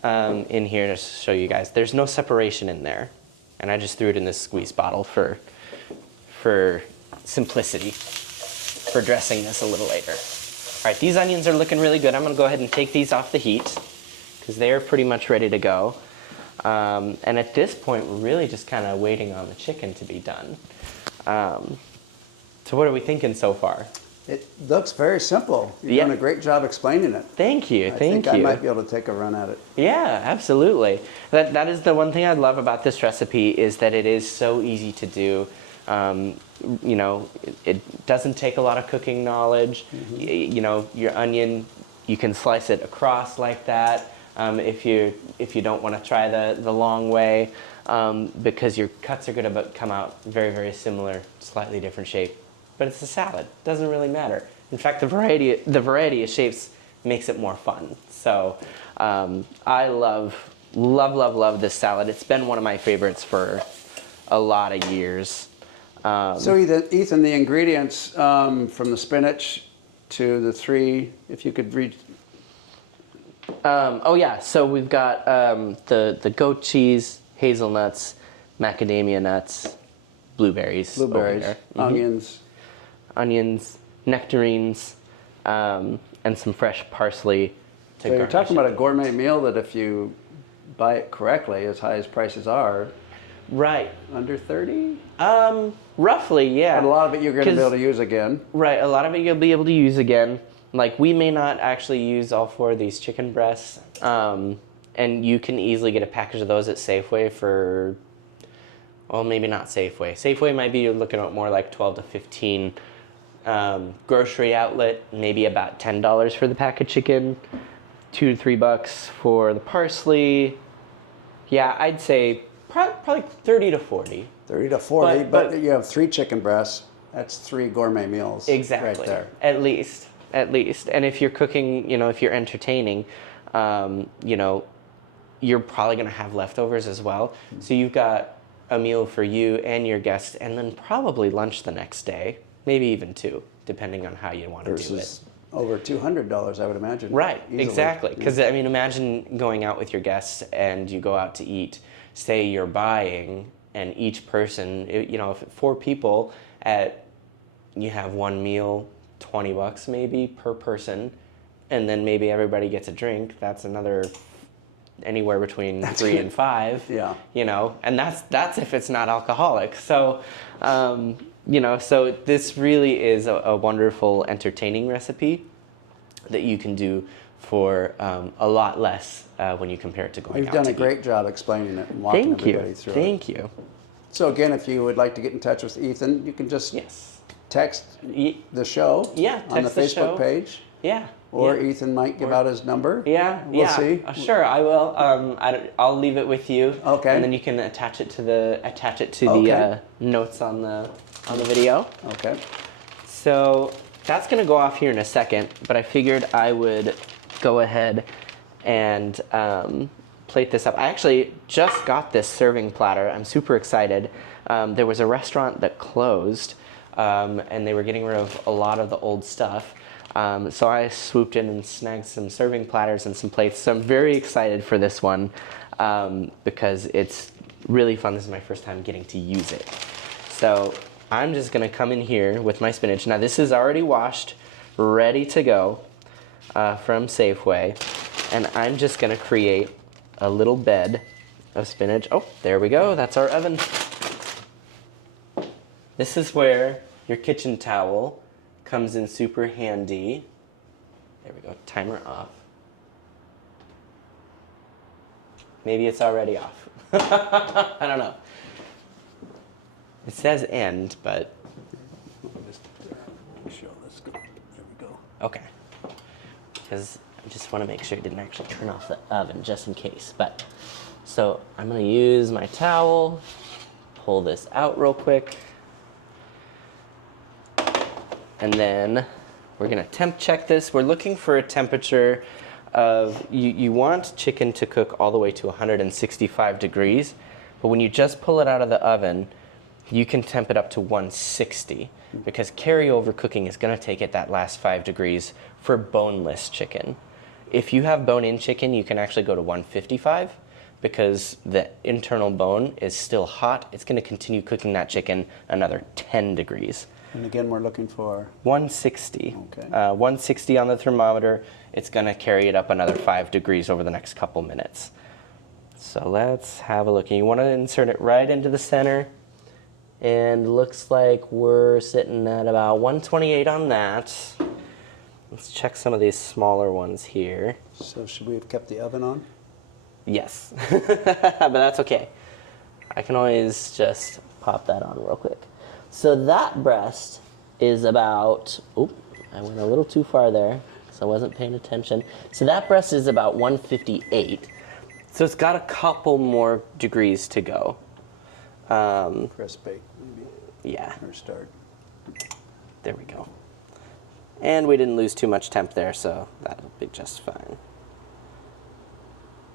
in here, to show you guys, there's no separation in there. And I just threw it in this squeeze bottle for simplicity, for dressing this a little later. All right, these onions are looking really good. I'm gonna go ahead and take these off the heat because they are pretty much ready to go. And at this point, we're really just kind of waiting on the chicken to be done. So what are we thinking so far? It looks very simple. You've done a great job explaining it. Thank you, thank you. I think I might be able to take a run at it. Yeah, absolutely. That is the one thing I love about this recipe, is that it is so easy to do. You know, it doesn't take a lot of cooking knowledge. Mm-hmm. You know, your onion, you can slice it across like that if you don't want to try the long way, because your cuts are going to come out very, very similar, slightly different shape. But it's a salad. Doesn't really matter. In fact, the variety of shapes makes it more fun. So I love this salad. It's been one of my favorites for a lot of years. So Ethan, the ingredients from the spinach to the 3, if you could read. Oh yeah, so we've got the goat cheese, hazelnuts, macadamia nuts, blueberries, mm-hmm. onions, nectarines, and some fresh parsley to So you're garnish talking it. about a gourmet meal that, if you buy it correctly, as high as prices are, right, under 30? Roughly, yeah. But a lot of it you're going to be able to use again. Right, a lot of it you'll be able to use again. Like, we may not actually use all 4 of these chicken breasts, and you can easily get a package of those at Safeway for, well, maybe not Safeway. Safeway might be, you're looking at more like 12 to 15. Grocery outlet, maybe about $10 for the pack of chicken, $2 to $3 for the parsley. Yeah, I'd say probably 30 to 40. 30 to 40, but you have 3 chicken breasts. That's 3 gourmet meals. Exactly. Right there. At least. And if you're cooking, you know, if you're entertaining, you know, you're probably going to have leftovers as well. So you've got a meal for you and your guests, and then probably lunch the next day, maybe even 2, depending on how you want to do it. Over $200, I would imagine. Right, easily. exactly. Because, I mean, imagine going out with your guests and you go out to eat. Say you're buying, and each person, you know, if 4 people, you have one meal, $20 maybe per person, and then maybe everybody gets a drink. That's another anywhere between 3 and 5. Yeah. You know, and that's if it's not alcoholic. So, you know, so this really is a wonderful, entertaining recipe that you can do for a lot less when you compare it to going out to eat. You've done a great job explaining it and walking everybody through it. Thank you. So again, if you would like to get in touch with Ethan, you can just text the show on the Facebook page. Yeah. Or Ethan might give out his number. Yeah, we'll see. Sure, I will. I'll leave it with you. Okay. And then you can attach it to the notes on the video. Okay. So that's gonna go off here in a second, but I figured I would go ahead and plate this up. I actually just got this serving platter. I'm super excited. There was a restaurant that closed and they were getting rid of a lot of the old stuff. So I swooped in and snagged some serving platters and some plates. So I'm very excited for this one because it's really fun. This is my first time getting to use it. So I'm just gonna come in here with my spinach. Now this is already washed, ready to go from Safeway. And I'm just gonna create a little bed of spinach. Oh, there we go, that's our oven. This is where your kitchen towel comes in super handy. There we go, timer off. Maybe it's already off. I don't know. It says end, but. Show this. There we go. Okay. Because I just want to make sure it didn't actually turn off the oven just in case. But so I'm going to use my towel, pull this out real quick. And then we're gonna temp check this. We're looking for a temperature of, you want chicken to cook all the way to 165 degrees, but when you just pull it out of the oven, you can temp it up to 160 because carryover cooking is gonna take it that last 5 degrees for boneless chicken. If you have bone-in chicken, you can actually go to 155 because the internal bone is still hot. It's gonna continue cooking that chicken another 10 degrees. And again, we're looking for 160. Okay. 160 on the thermometer. It's going to carry it up another 5 degrees over the next couple minutes. So let's have a look. And you want to insert it right into the center. And looks like we're sitting at about 128 on that. Let's check some of these smaller ones here. So should we have kept the oven on? Yes, but that's okay. I can always just pop that on real quick. So that breast is about, oop, I went a little too far there, so I wasn't paying attention. So that breast is about 158. So it's got a couple more degrees to go. Press bake, maybe. Yeah, Or start. there we go. And we didn't lose too much temp there, so that'll be just fine.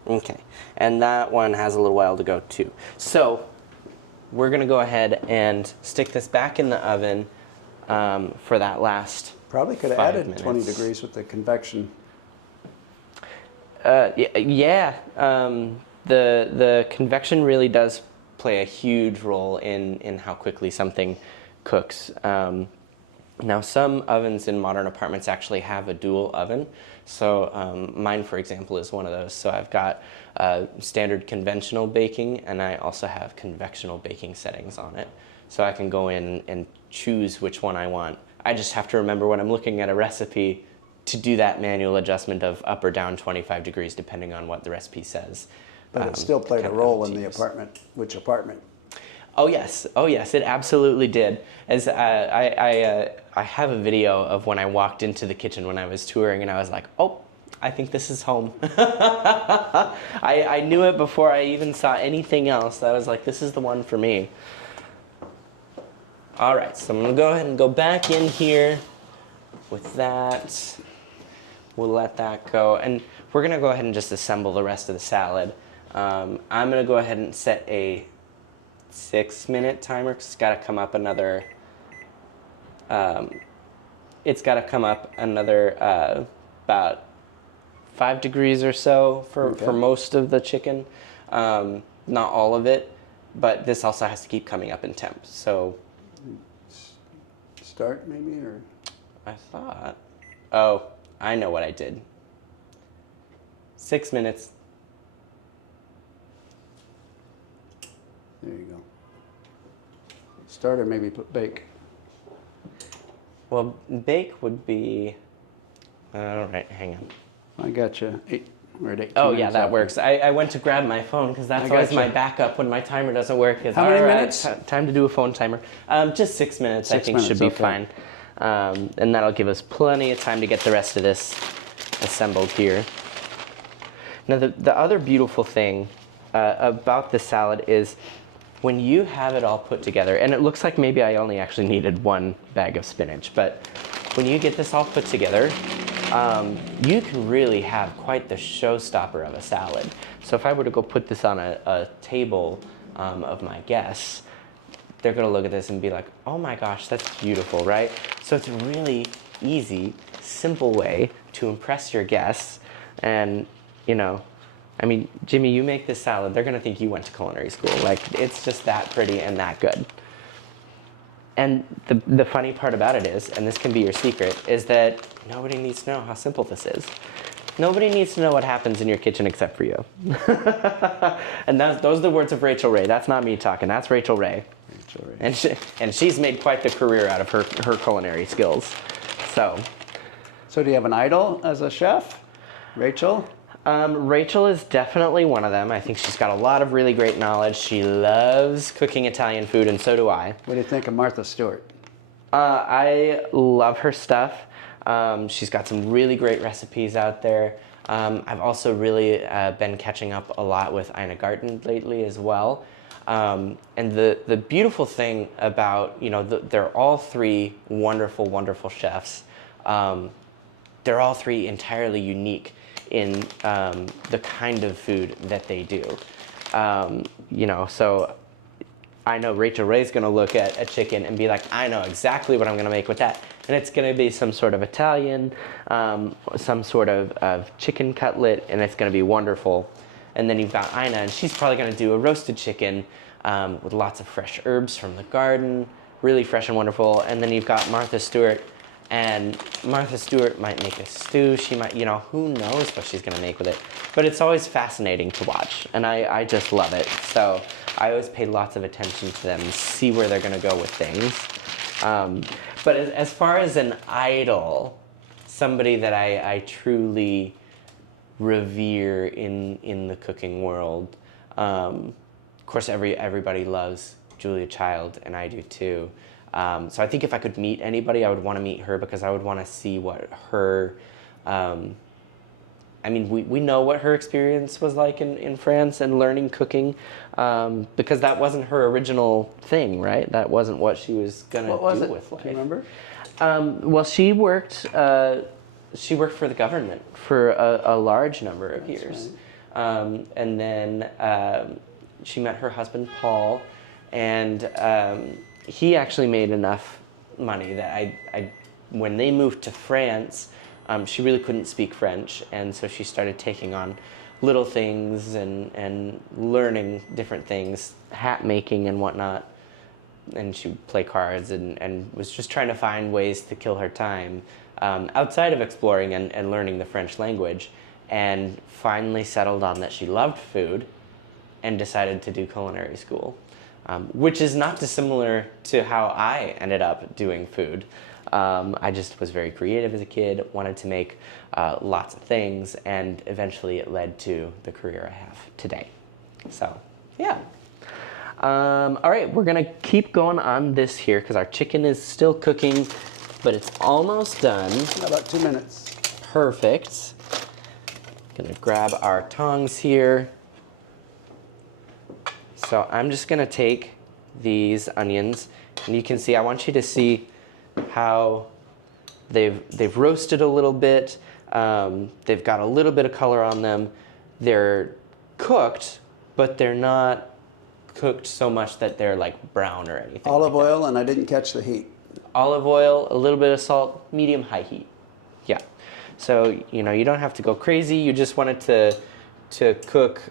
Okay, and that one has a little while to go too. So we're gonna go ahead and stick this back in the oven for that last Probably could have 5 added minutes. 20 degrees with the convection. Yeah. The convection really does play a huge role in how quickly something cooks. Now, some ovens in modern apartments actually have a dual oven. So mine, for example, is one of those. So I've got standard conventional baking, and I also have convectional baking settings on it. So I can go in and choose which one I want. I just have to remember when I'm looking at a recipe to do that manual adjustment of up or down 25 degrees, depending on what the recipe says. But it still played a kind of role in to the use. apartment. Which apartment? Oh yes, it absolutely did. As I have a video of when I walked into the kitchen when I was touring, and I was like, oh, I think this is home. I knew it before I even saw anything else. I was like, this is the one for me. All right, so I'm gonna go ahead and go back in here with that. We'll let that go, and we're gonna go ahead and just assemble the rest of the salad. I'm gonna go ahead and set a 6-minute timer, because it's got to come up another. About 5 degrees or so for most of the chicken. Not all of it, but this also has to keep coming up in temp. So Start maybe, or? I thought. Oh, I know what I did. 6 minutes. There you go. Start or maybe put bake. Well, bake would be. All right, hang on. I got you. We're at 18 Oh yeah, minutes that after. works. I went to grab my phone because that's I always gotcha. my backup when my timer doesn't work. It's, How many all right, minutes? Time to do a phone timer. Just 6 minutes, I 6 think, should be minutes, okay. fine. And that'll give us plenty of time to get the rest of this assembled here. Now, the other beautiful thing about this salad is when you have it all put together, and it looks like maybe I only actually needed 1 bag of spinach, but when you get this all put together, you can really have quite the showstopper of a salad. So if I were to go put this on a table of my guests, they're gonna look at this and be like, oh my gosh, that's beautiful, right? So it's a really easy, simple way to impress your guests. And, you know, I mean, Jimmy, you make this salad, they're gonna think you went to culinary school. Like, it's just that pretty and that good. And the funny part about it is, and this can be your secret, is that nobody needs to know how simple this is. Nobody needs to know what happens in your kitchen except for you. And those are the words of Rachel Ray. That's not me talking. That's Rachel Ray. Rachel Ray. And she's made quite the career out of her culinary skills. So do you have an idol as a chef? Rachel? Rachel is definitely one of them. I think she's got a lot of really great knowledge. She loves cooking Italian food, and so do I. What do you think of Martha Stewart? I love her stuff. She's got some really great recipes out there. I've also really been catching up a lot with Ina Garten lately as well. And the beautiful thing about, you know, they're all three wonderful, wonderful chefs. They're all three entirely unique in the kind of food that they do. You know, so I know Rachel Ray's gonna look at a chicken and be like, I know exactly what I'm gonna make with that. And it's gonna be some sort of Italian, some sort of chicken cutlet, and it's gonna be wonderful. And then you've got Ina, and she's probably gonna do a roasted chicken with lots of fresh herbs from the garden, really fresh and wonderful. And then you've got Martha Stewart, and Martha Stewart might make a stew. She might, you know, who knows what she's gonna make with it. But it's always fascinating to watch, and I just love it. So I always pay lots of attention to them and see where they're gonna go with things. But as far as an idol, somebody that I truly revere in the cooking world, of course everybody loves Julia Child, and I do too. So I think if I could meet anybody, I would want to meet her, because I would want to see what her, I mean, we know what her experience was like in France and learning cooking, because that wasn't her original thing, right? That wasn't what she was going to do with life. Do you remember? Well, she worked for the government for a large number of years. Right. And then she met her husband, Paul, and he actually made enough money that I when they moved to France, she really couldn't speak French, and so she started taking on little things and learning different things, hat making and whatnot. And she would play cards and was just trying to find ways to kill her time outside of exploring and learning the French language, and finally settled on that she loved food and decided to do culinary school, which is not dissimilar to how I ended up doing food. I just was very creative as a kid, wanted to make lots of things, and eventually it led to the career I have today. So, yeah. All right, we're gonna keep going on this here because our chicken is still cooking, but it's almost done. About 2 minutes. Perfect. Gonna grab our tongs here. So I'm just gonna take these onions, and you can see, I want you to see how they've roasted a little bit. They've got a little bit of color on them. They're cooked, but they're not cooked so much that they're like brown or anything. Olive oil, and I didn't catch the heat. Olive oil, a little bit of salt, medium-high heat. Yeah. So, you know, you don't have to go crazy. You just want it to cook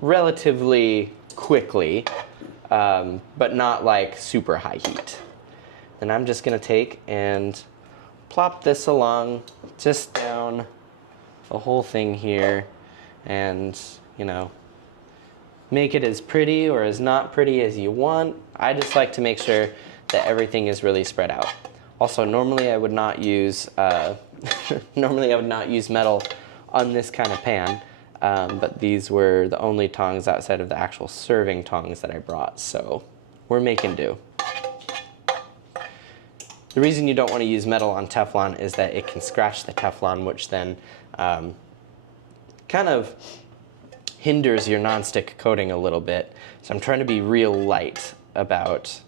relatively quickly, but not like super high heat. Then I'm just gonna take and plop this along just down the whole thing here, and, you know, make it as pretty or as not pretty as you want. I just like to make sure that everything is really spread out. Also, normally I would not use metal on this kind of pan, but these were the only tongs outside of the actual serving tongs that I brought, so we're making do. The reason you don't want to use metal on Teflon is that it can scratch the Teflon, which then kind of hinders your nonstick coating a little bit. So I'm trying to be real light about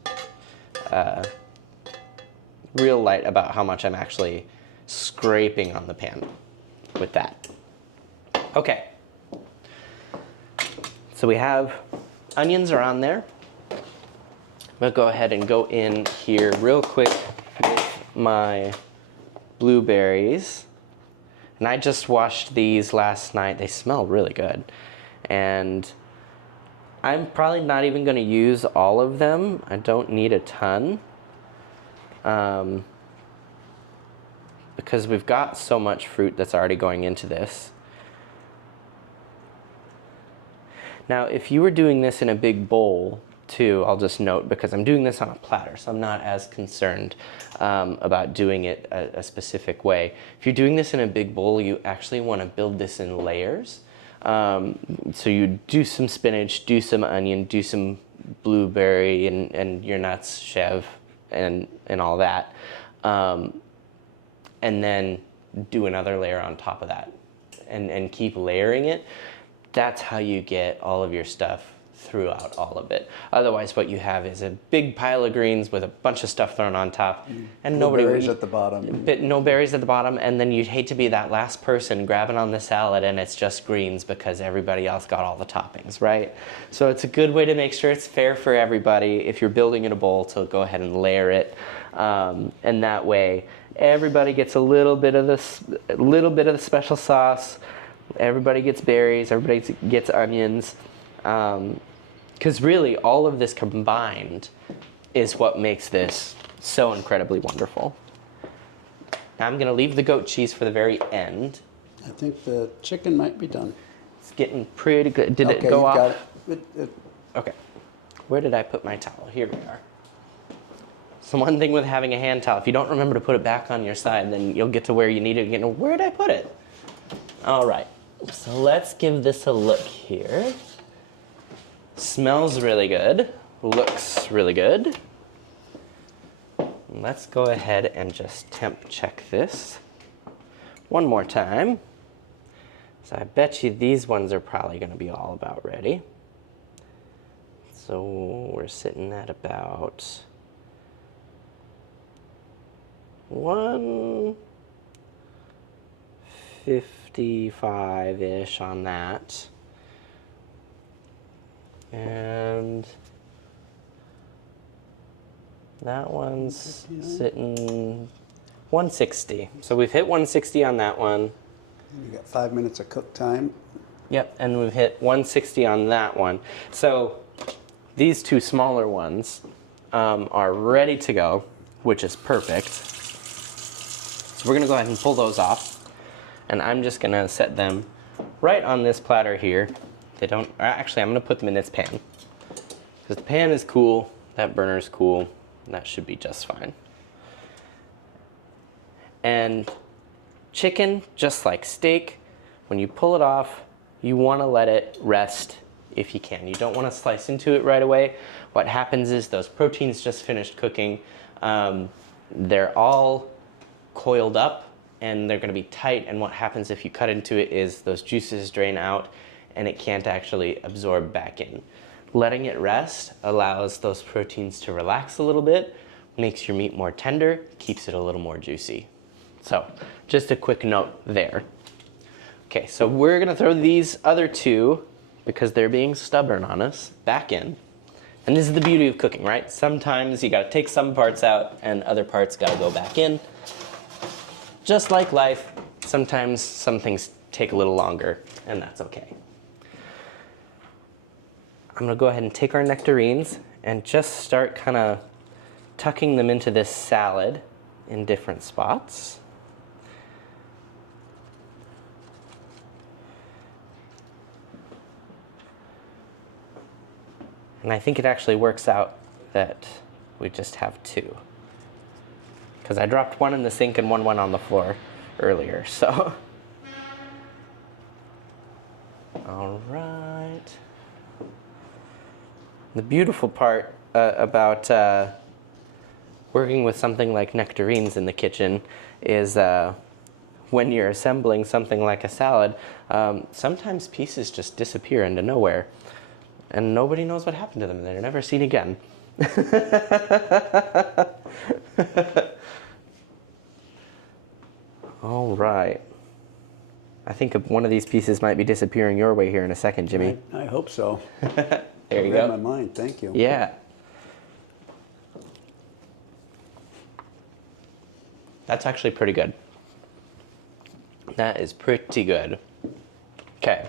how much I'm actually scraping on the pan with that. Okay. So we have onions are on there. I'm gonna go ahead and go in here real quick with my blueberries. And I just washed these last night. They smell really good. And I'm probably not even gonna use all of them. I don't need a ton. Because we've got so much fruit that's already going into this. Now, if you were doing this in a big bowl, too, I'll just note, because I'm doing this on a platter, so I'm not as concerned about doing it a specific way. If you're doing this in a big bowl, you actually want to build this in layers. So you do some spinach, do some onion, do some blueberry and your nuts, chev, and all that. And then do another layer on top of that and keep layering it. That's how you get all of your stuff throughout all of it. Otherwise, what you have is a big pile of greens with a bunch of stuff thrown on top, and no berries at the bottom. But no berries at the bottom, and then you'd hate to be that last person grabbing on the salad, and it's just greens because everybody else got all the toppings, right? So it's a good way to make sure it's fair for everybody if you're building in a bowl to go ahead and layer it, and that way everybody gets a little bit of the special sauce. Everybody gets berries. Everybody gets onions. Because really, all of this combined is what makes this so incredibly wonderful. Now I'm going to leave the goat cheese for the very end. I think the chicken might be done. It's getting pretty good. Did Okay, it go you've off? got it. Okay. Where did I put my towel? Here we are. So one thing with having a hand towel, if you don't remember to put it back on your side, then you'll get to where you need it again. Where did I put it? All right. So let's give this a look here. Smells really good. Looks really good. Let's go ahead and just temp check this one more time. So I bet you these ones are probably going to be all about ready. So we're sitting at about 155-ish on that. And that one's sitting 160. So we've hit 160 on that one. You got 5 minutes of cook time. Yep, and we've hit 160 on that one. So these two smaller ones are ready to go, which is perfect. So we're gonna go ahead and pull those off. And I'm just gonna set them right on this platter here. They don't, actually I'm gonna put them in this pan. Because the pan is cool, that burner is cool, and that should be just fine. And chicken, just like steak, when you pull it off, you wanna let it rest if you can. You don't wanna slice into it right away. What happens is those proteins just finished cooking. They're all coiled up and they're gonna be tight, and what happens if you cut into it is those juices drain out and it can't actually absorb back in. Letting it rest allows those proteins to relax a little bit, makes your meat more tender, keeps it a little more juicy. So just a quick note there. Okay, so we're gonna throw these other two, because they're being stubborn on us, back in. And this is the beauty of cooking, right? Sometimes you gotta take some parts out and other parts gotta go back in. Just like life, sometimes some things take a little longer, and that's okay. I'm gonna go ahead and take our nectarines and just start kind of tucking them into this salad in different spots. And I think it actually works out that we just have two. Because I dropped one in the sink and one went on the floor earlier, so. All right. The beautiful part about working with something like nectarines in the kitchen is when you're assembling something like a salad, sometimes pieces just disappear into nowhere and nobody knows what happened to them and they're never seen again. All right. I think one of these pieces might be disappearing your way here in a second, Jimmy. I hope so. There you Read go. my mind. Thank you. Yeah. That's actually pretty good. That is pretty good. Okay.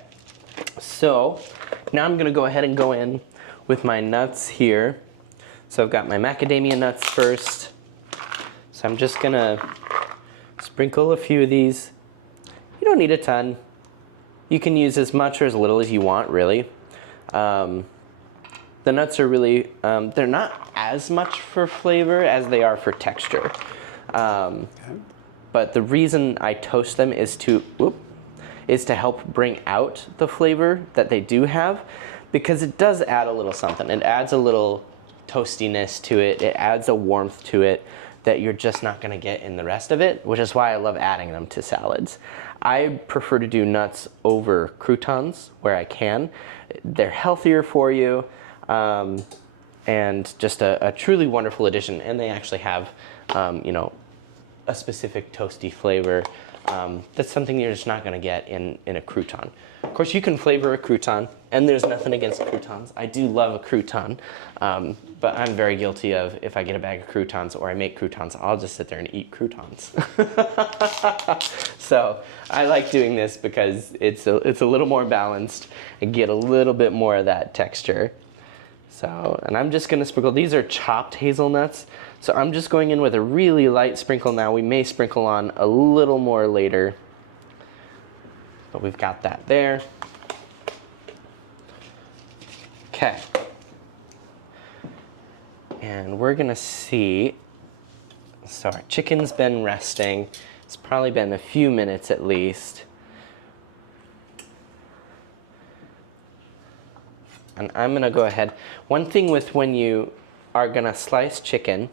So now I'm gonna go ahead and go in with my nuts here. So I've got my macadamia nuts first. So I'm just gonna sprinkle a few of these. You don't need a ton. You can use as much or as little as you want, really. The nuts are really, they're not as much for flavor as they are for texture. But the reason I toast them is to help bring out the flavor that they do have, because it does add a little something. It adds a little toastiness to it. It adds a warmth to it that you're just not gonna get in the rest of it, which is why I love adding them to salads. I prefer to do nuts over croutons where I can. They're healthier for you, and just a truly wonderful addition. And they actually have, a specific toasty flavor. That's something you're just not gonna get in a crouton. Of course, you can flavor a crouton, and there's nothing against croutons. I do love a crouton, but I'm very guilty of, if I get a bag of croutons or I make croutons, I'll just sit there and eat croutons. So I like doing this because it's a little more balanced and get a little bit more of that texture. So, and I'm just gonna sprinkle, these are chopped hazelnuts, so I'm just going in with a really light sprinkle now. We may sprinkle on a little more later, but we've got that there. Okay. And we're gonna see, so our chicken's been resting. It's probably been a few minutes at least. And I'm gonna go ahead. One thing with when you are gonna slice chicken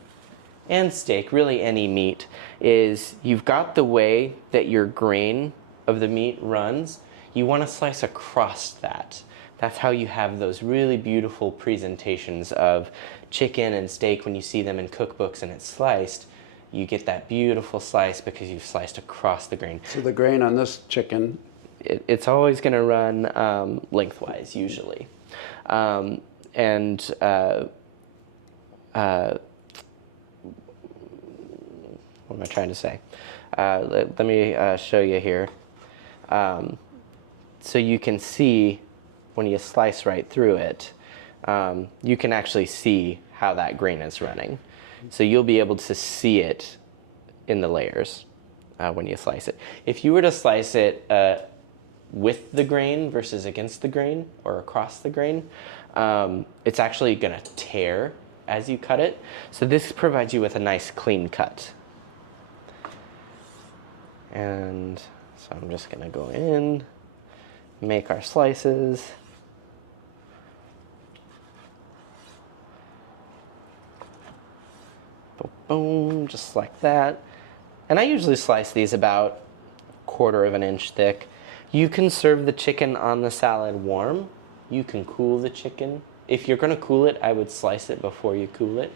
and steak, really any meat, is you've got the way that your grain of the meat runs. You wanna slice across that. That's how you have those really beautiful presentations of chicken and steak when you see them in cookbooks and it's sliced. You get that beautiful slice because you've sliced across the grain. So the grain on this chicken, It's always gonna run lengthwise, usually. What am I trying to say? Let me show you here. So you can see when you slice right through it, you can actually see how that grain is running. So you'll be able to see it in the layers when you slice it. If you were to slice it with the grain versus against the grain or across the grain, it's actually gonna tear as you cut it. So this provides you with a nice clean cut. And so I'm just gonna go in, make our slices. Boom, just like that. And I usually slice these about 1/4 of an inch thick. You can serve the chicken on the salad warm. You can cool the chicken. If you're gonna cool it, I would slice it before you cool it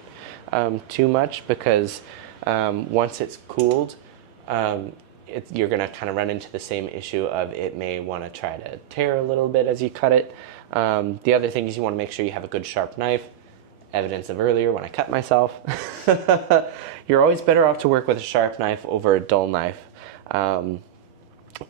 too much, because once it's cooled, you're gonna kind of run into the same issue of it may wanna try to tear a little bit as you cut it. The other thing is you wanna make sure you have a good sharp knife. Evidence of earlier when I cut myself. You're always better off to work with a sharp knife over a dull knife.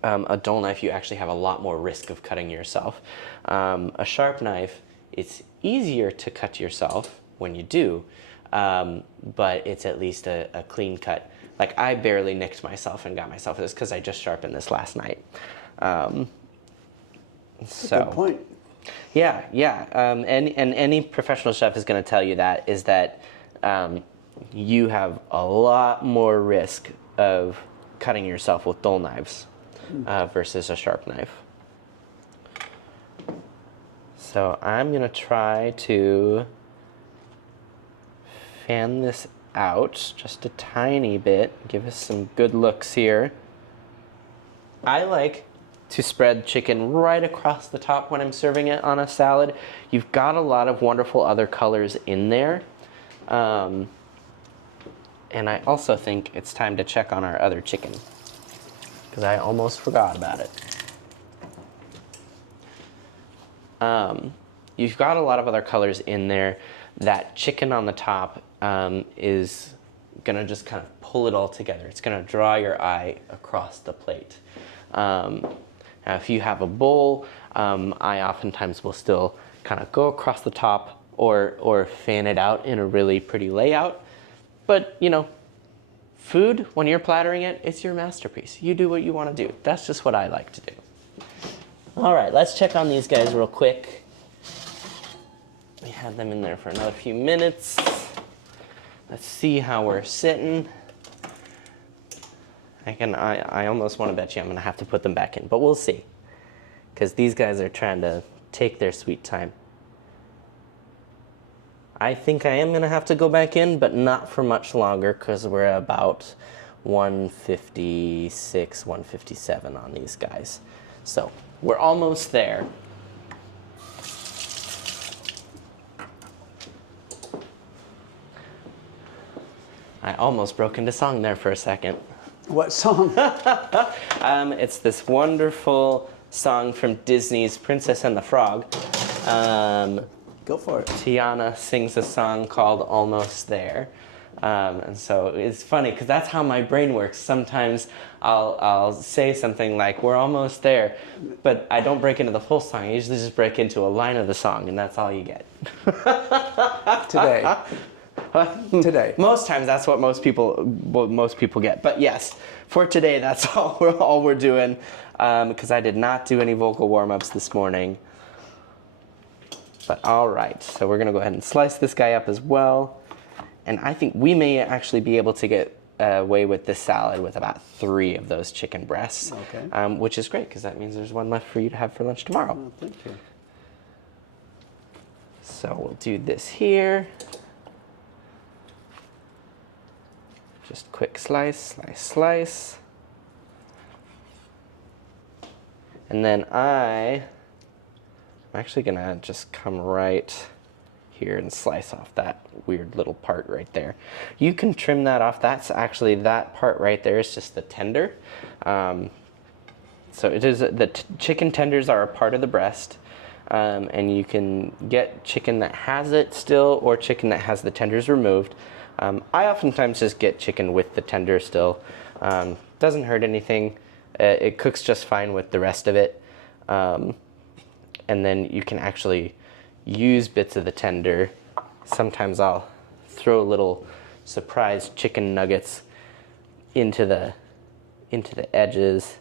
A dull knife, you actually have a lot more risk of cutting yourself. A sharp knife, it's easier to cut yourself when you do, but it's at least a clean cut. Like, I barely nicked myself and got myself this because I just sharpened this last night. So, good point. Yeah. And any professional chef is going to tell you that, is that you have a lot more risk of cutting yourself with dull knives versus a sharp knife. So I'm going to try to fan this out just a tiny bit, give us some good looks here. I like to spread chicken right across the top when I'm serving it on a salad. You've got a lot of wonderful other colors in there. And I also think it's time to check on our other chicken, because I almost forgot about it. you've got a lot of other colors in there. That chicken on the top is gonna just kind of pull it all together. It's gonna draw your eye across the plate. Now if you have a bowl, I oftentimes will still kind of go across the top or fan it out in a really pretty layout. But you know, food, when you're plattering it, it's your masterpiece. You do what you want to do. That's just what I like to do. All right, let's check on these guys real quick. We had them in there for another few minutes. Let's see how we're sitting. I almost want to bet you I'm going to have to put them back in, but we'll see. Because these guys are trying to take their sweet time. I think I am going to have to go back in, but not for much longer because we're about 156, 157 on these guys. So we're almost there. I almost broke into song there for a second. What song? It's this wonderful song from Disney's Princess and the Frog. Go for it. Tiana sings a song called Almost There. And so it's funny because that's how my brain works. Sometimes I'll say something like, we're almost there, but I don't break into the full song. I usually just break into a line of the song, and that's all you get. Today. Today. Most times that's what most people get. But yes, for today, that's all we're doing because I did not do any vocal warm-ups this morning. But all right, so we're gonna go ahead and slice this guy up as well. And I think we may actually be able to get away with this salad with about 3 of those chicken breasts. Okay. Which is great, because that means there's one left for you to have for lunch tomorrow. Oh, thank you. So we'll do this here. Just quick slice, slice, slice. And then I'm actually gonna just come right here and slice off that weird little part right there. You can trim that off. That's actually, that part right there is just the tender. So it is, the chicken tenders are a part of the breast. And you can get chicken that has it still or chicken that has the tenders removed. I oftentimes just get chicken with the tender still. Doesn't hurt anything. It cooks just fine with the rest of it. And then you can actually use bits of the tender. Sometimes I'll throw little surprise chicken nuggets into the edges.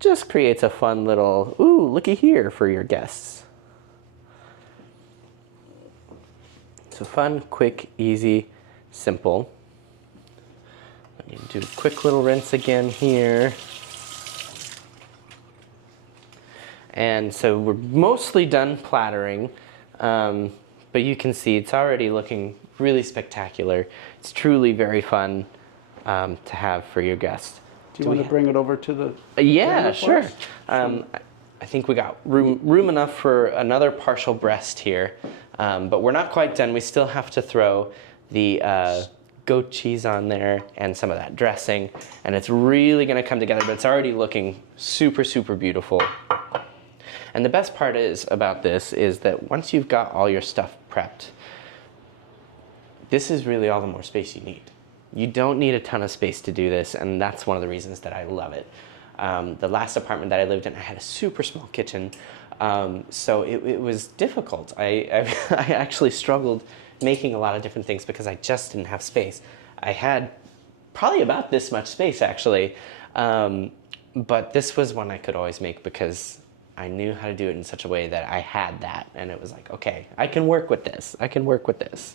Just creates a fun little, ooh, looky here for your guests. So fun, quick, easy, simple. I need to do a quick little rinse again here. And so we're mostly done plattering, but you can see it's already looking really spectacular. It's truly very fun to have for your guests. Do you want to bring it over to the yeah, sure. I think we got room enough for another partial breast here, but we're not quite done. We still have to throw the goat cheese on there and some of that dressing, and it's really going to come together, but it's already looking super, super beautiful. And the best part about this is that once you've got all your stuff prepped, this is really all the more space you need. You don't need a ton of space to do this, and that's one of the reasons that I love it. The last apartment that I lived in, I had a super small kitchen, so it was difficult. I actually struggled making a lot of different things because I just didn't have space. I had probably about this much space, actually, but this was one I could always make because I knew how to do it in such a way that I had that, and it was like, okay, I can work with this. I can work with this.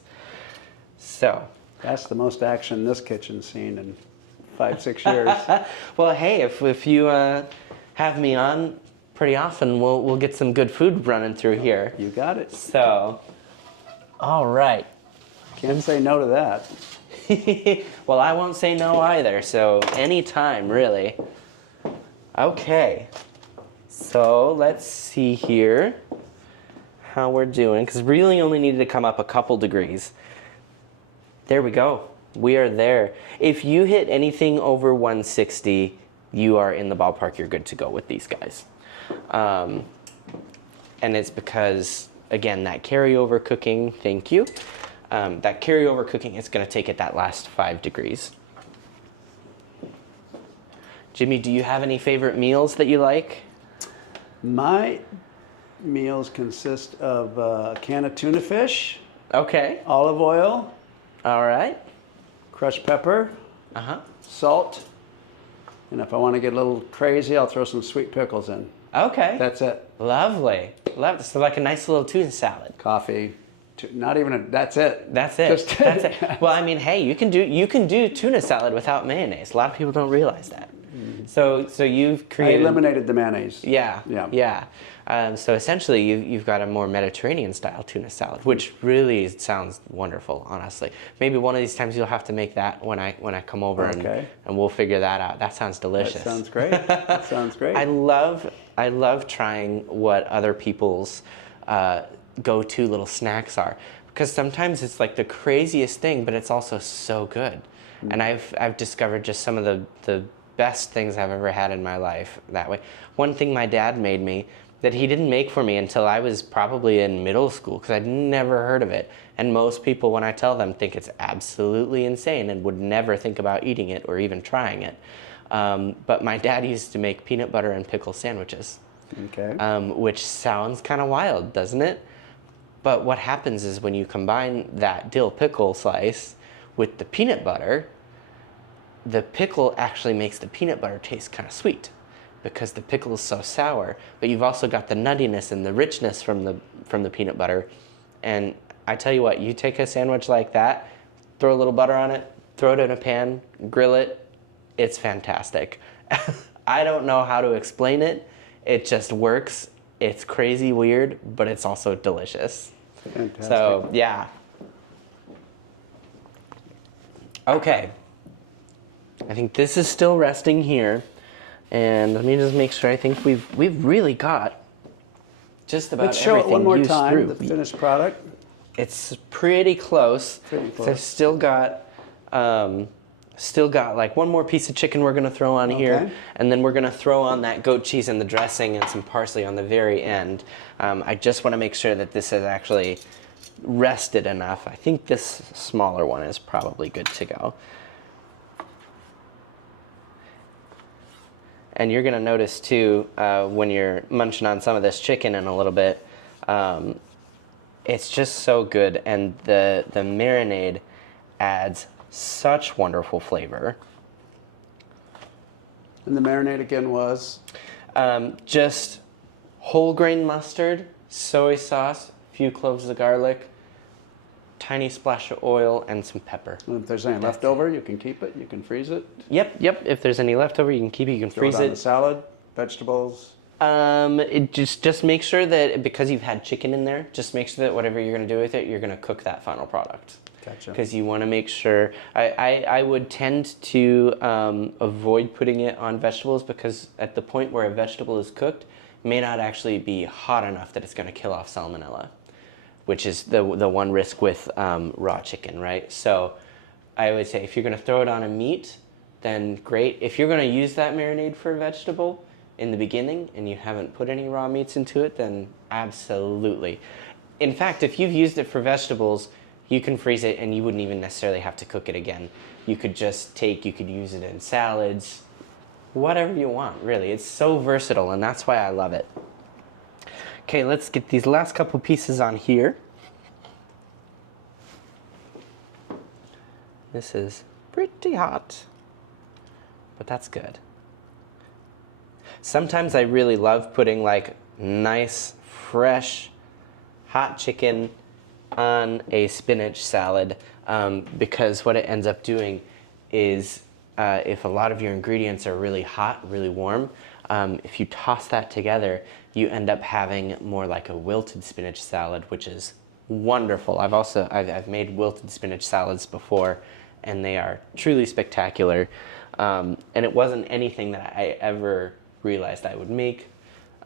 So. That's the most action this kitchen's seen in 5-6 years. Well, hey, if you have me on pretty often, we'll get some good food running through here. You got it. So, all right. Can't say no to that. Well, I won't say no either, so anytime, really. Okay. So let's see here how we're doing, because really only needed to come up a couple degrees. There we go. We are there. If you hit anything over 160, you are in the ballpark. You're good to go with these guys. And it's because again, that carryover cooking, thank you. That carryover cooking is going to take it that last 5 degrees. Jimmy, do you have any favorite meals that you like? My meals consist of a can of tuna fish, Okay. olive oil, All right. crushed pepper, salt, and if I want to get a little crazy, I'll throw some sweet pickles in. Okay. That's it. Lovely. So like a nice little tuna salad. Coffee, not even a, that's it. That's it. Just- That's it. Well, I mean, hey, you can do tuna salad without mayonnaise. A lot of people don't realize that. So you've I created. eliminated the mayonnaise. Yeah. So essentially, you've got a more Mediterranean style tuna salad, which really sounds wonderful. Honestly, maybe one of these times you'll have to make that when I come over, Okay. and we'll figure that out. That sounds delicious. That sounds great. That sounds great. I love trying what other people's go-to little snacks are, because sometimes it's like the craziest thing, but it's also so good. And I've discovered just some of the best things I've ever had in my life that way. One thing my dad made me that he didn't make for me until I was probably in middle school, because I'd never heard of it. And most people, when I tell them, think it's absolutely insane and would never think about eating it or even trying it. But my dad used to make peanut butter and pickle sandwiches, Okay. which sounds kind of wild, doesn't it? But what happens is when you combine that dill pickle slice with the peanut butter, the pickle actually makes the peanut butter taste kind of sweet, because the pickle is so sour, but you've also got the nuttiness and the richness from the peanut butter. And I tell you what, you take a sandwich like that, throw a little butter on it, throw it in a pan, grill it, it's fantastic. I don't know how to explain it. It just works. It's crazy weird, but it's also delicious. Fantastic. So, yeah. Okay. I think this is still resting here. And let me just make sure. I think we've really got just about Let's show it everything one more used time, through. the finished product. It's pretty close. Pretty So I've close. still got like one more piece of chicken we're gonna throw on here, Okay. and then we're gonna throw on that goat cheese and the dressing and some parsley on the very end. I just want to make sure that this has actually rested enough. I think this smaller one is probably good to go. And you're gonna notice too, when you're munching on some of this chicken in a little bit, it's just so good, and the marinade adds such wonderful flavor. And the marinade again was? Just whole grain mustard, soy sauce, a few cloves of garlic, tiny splash of oil, and some pepper. And if there's any left over, you can keep it, you can freeze it. Yep. If there's any leftover, you can keep it, you can Throw freeze it on the it. salad, vegetables. It just make sure that, because you've had chicken in there, just make sure that whatever you're gonna do with it, you're gonna cook that final product. Gotcha. Because you want to make sure. I would tend to avoid putting it on vegetables, because at the point where a vegetable is cooked, it may not actually be hot enough that it's going to kill off salmonella, which is the one risk with raw chicken, right? So I would say if you're going to throw it on a meat, then great. If you're going to use that marinade for a vegetable in the beginning and you haven't put any raw meats into it, then absolutely. In fact, if you've used it for vegetables, you can freeze it and you wouldn't even necessarily have to cook it again. You could you could use it in salads, whatever you want, really. It's so versatile, and that's why I love it. Okay, let's get these last couple pieces on here. This is pretty hot, but that's good. Sometimes I really love putting like nice, fresh, hot chicken on a spinach salad, because what it ends up doing is if a lot of your ingredients are really hot, really warm, if you toss that together, you end up having more like a wilted spinach salad, which is wonderful. I've made wilted spinach salads before, and they are truly spectacular. And it wasn't anything that I ever realized I would make.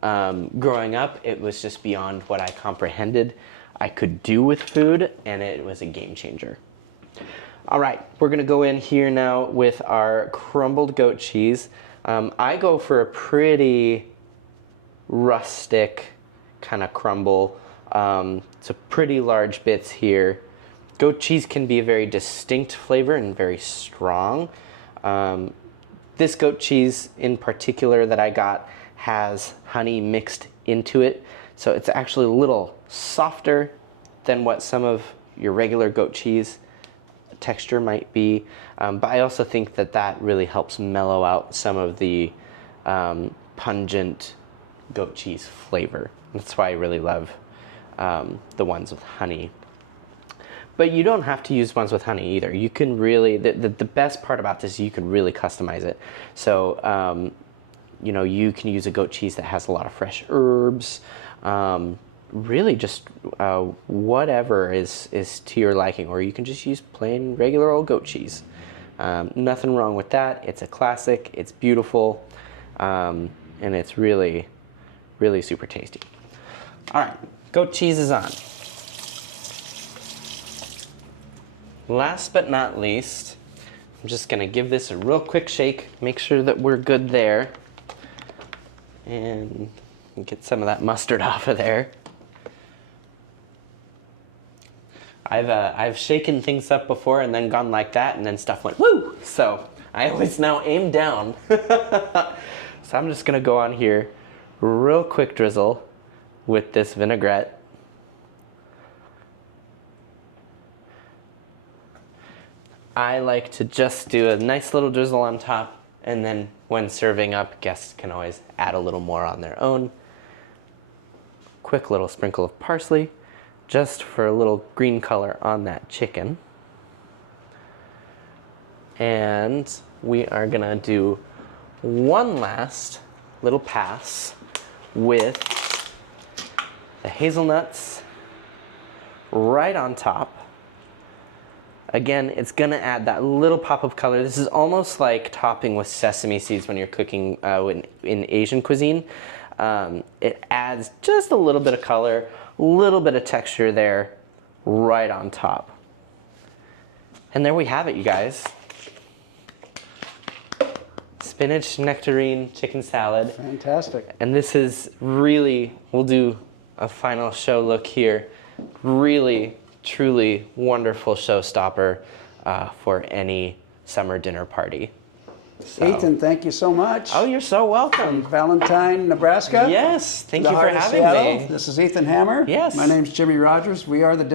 Growing up, it was just beyond what I comprehended I could do with food, and it was a game changer. All right, we're gonna go in here now with our crumbled goat cheese. I go for a pretty rustic kind of crumble. So pretty large bits here. Goat cheese can be a very distinct flavor and very strong. This goat cheese in particular that I got has honey mixed into it, so it's actually a little softer than what some of your regular goat cheese texture might be. But I also think that that really helps mellow out some of the pungent goat cheese flavor. That's why I really love the ones with honey. But you don't have to use ones with honey either. You can really, the best part about this is you can really customize it. So, you know, you can use a goat cheese that has a lot of fresh herbs. Really just whatever is to your liking, or you can just use plain regular old goat cheese. Nothing wrong with that. It's a classic, it's beautiful, and it's really, really super tasty. All right, goat cheese is on. Last but not least, I'm just gonna give this a real quick shake, make sure that we're good there, and get some of that mustard off of there. I've shaken things up before and then gone like that, and then stuff went woo! So I always now aim down. So I'm just gonna go on here, real quick drizzle with this vinaigrette. I like to just do a nice little drizzle on top, and then when serving up, guests can always add a little more on their own. Quick little sprinkle of parsley, just for a little green color on that chicken. And we are gonna do one last little pass with the hazelnuts right on top. Again, it's gonna add that little pop of color. This is almost like topping with sesame seeds when you're cooking in Asian cuisine. It adds just a little bit of color, a little bit of texture there, right on top. And there we have it, you guys. Spinach nectarine chicken salad. Fantastic. And this is really, we'll do a final show look here. Really, truly wonderful showstopper for any summer dinner party. So. Ethan, thank you so much. Oh, you're so welcome. Valentine, Nebraska. Yes, thank the you for heart of having Seattle. me. This is Ethan Hammer. Yes. My name's Jimmy Rogers. We are the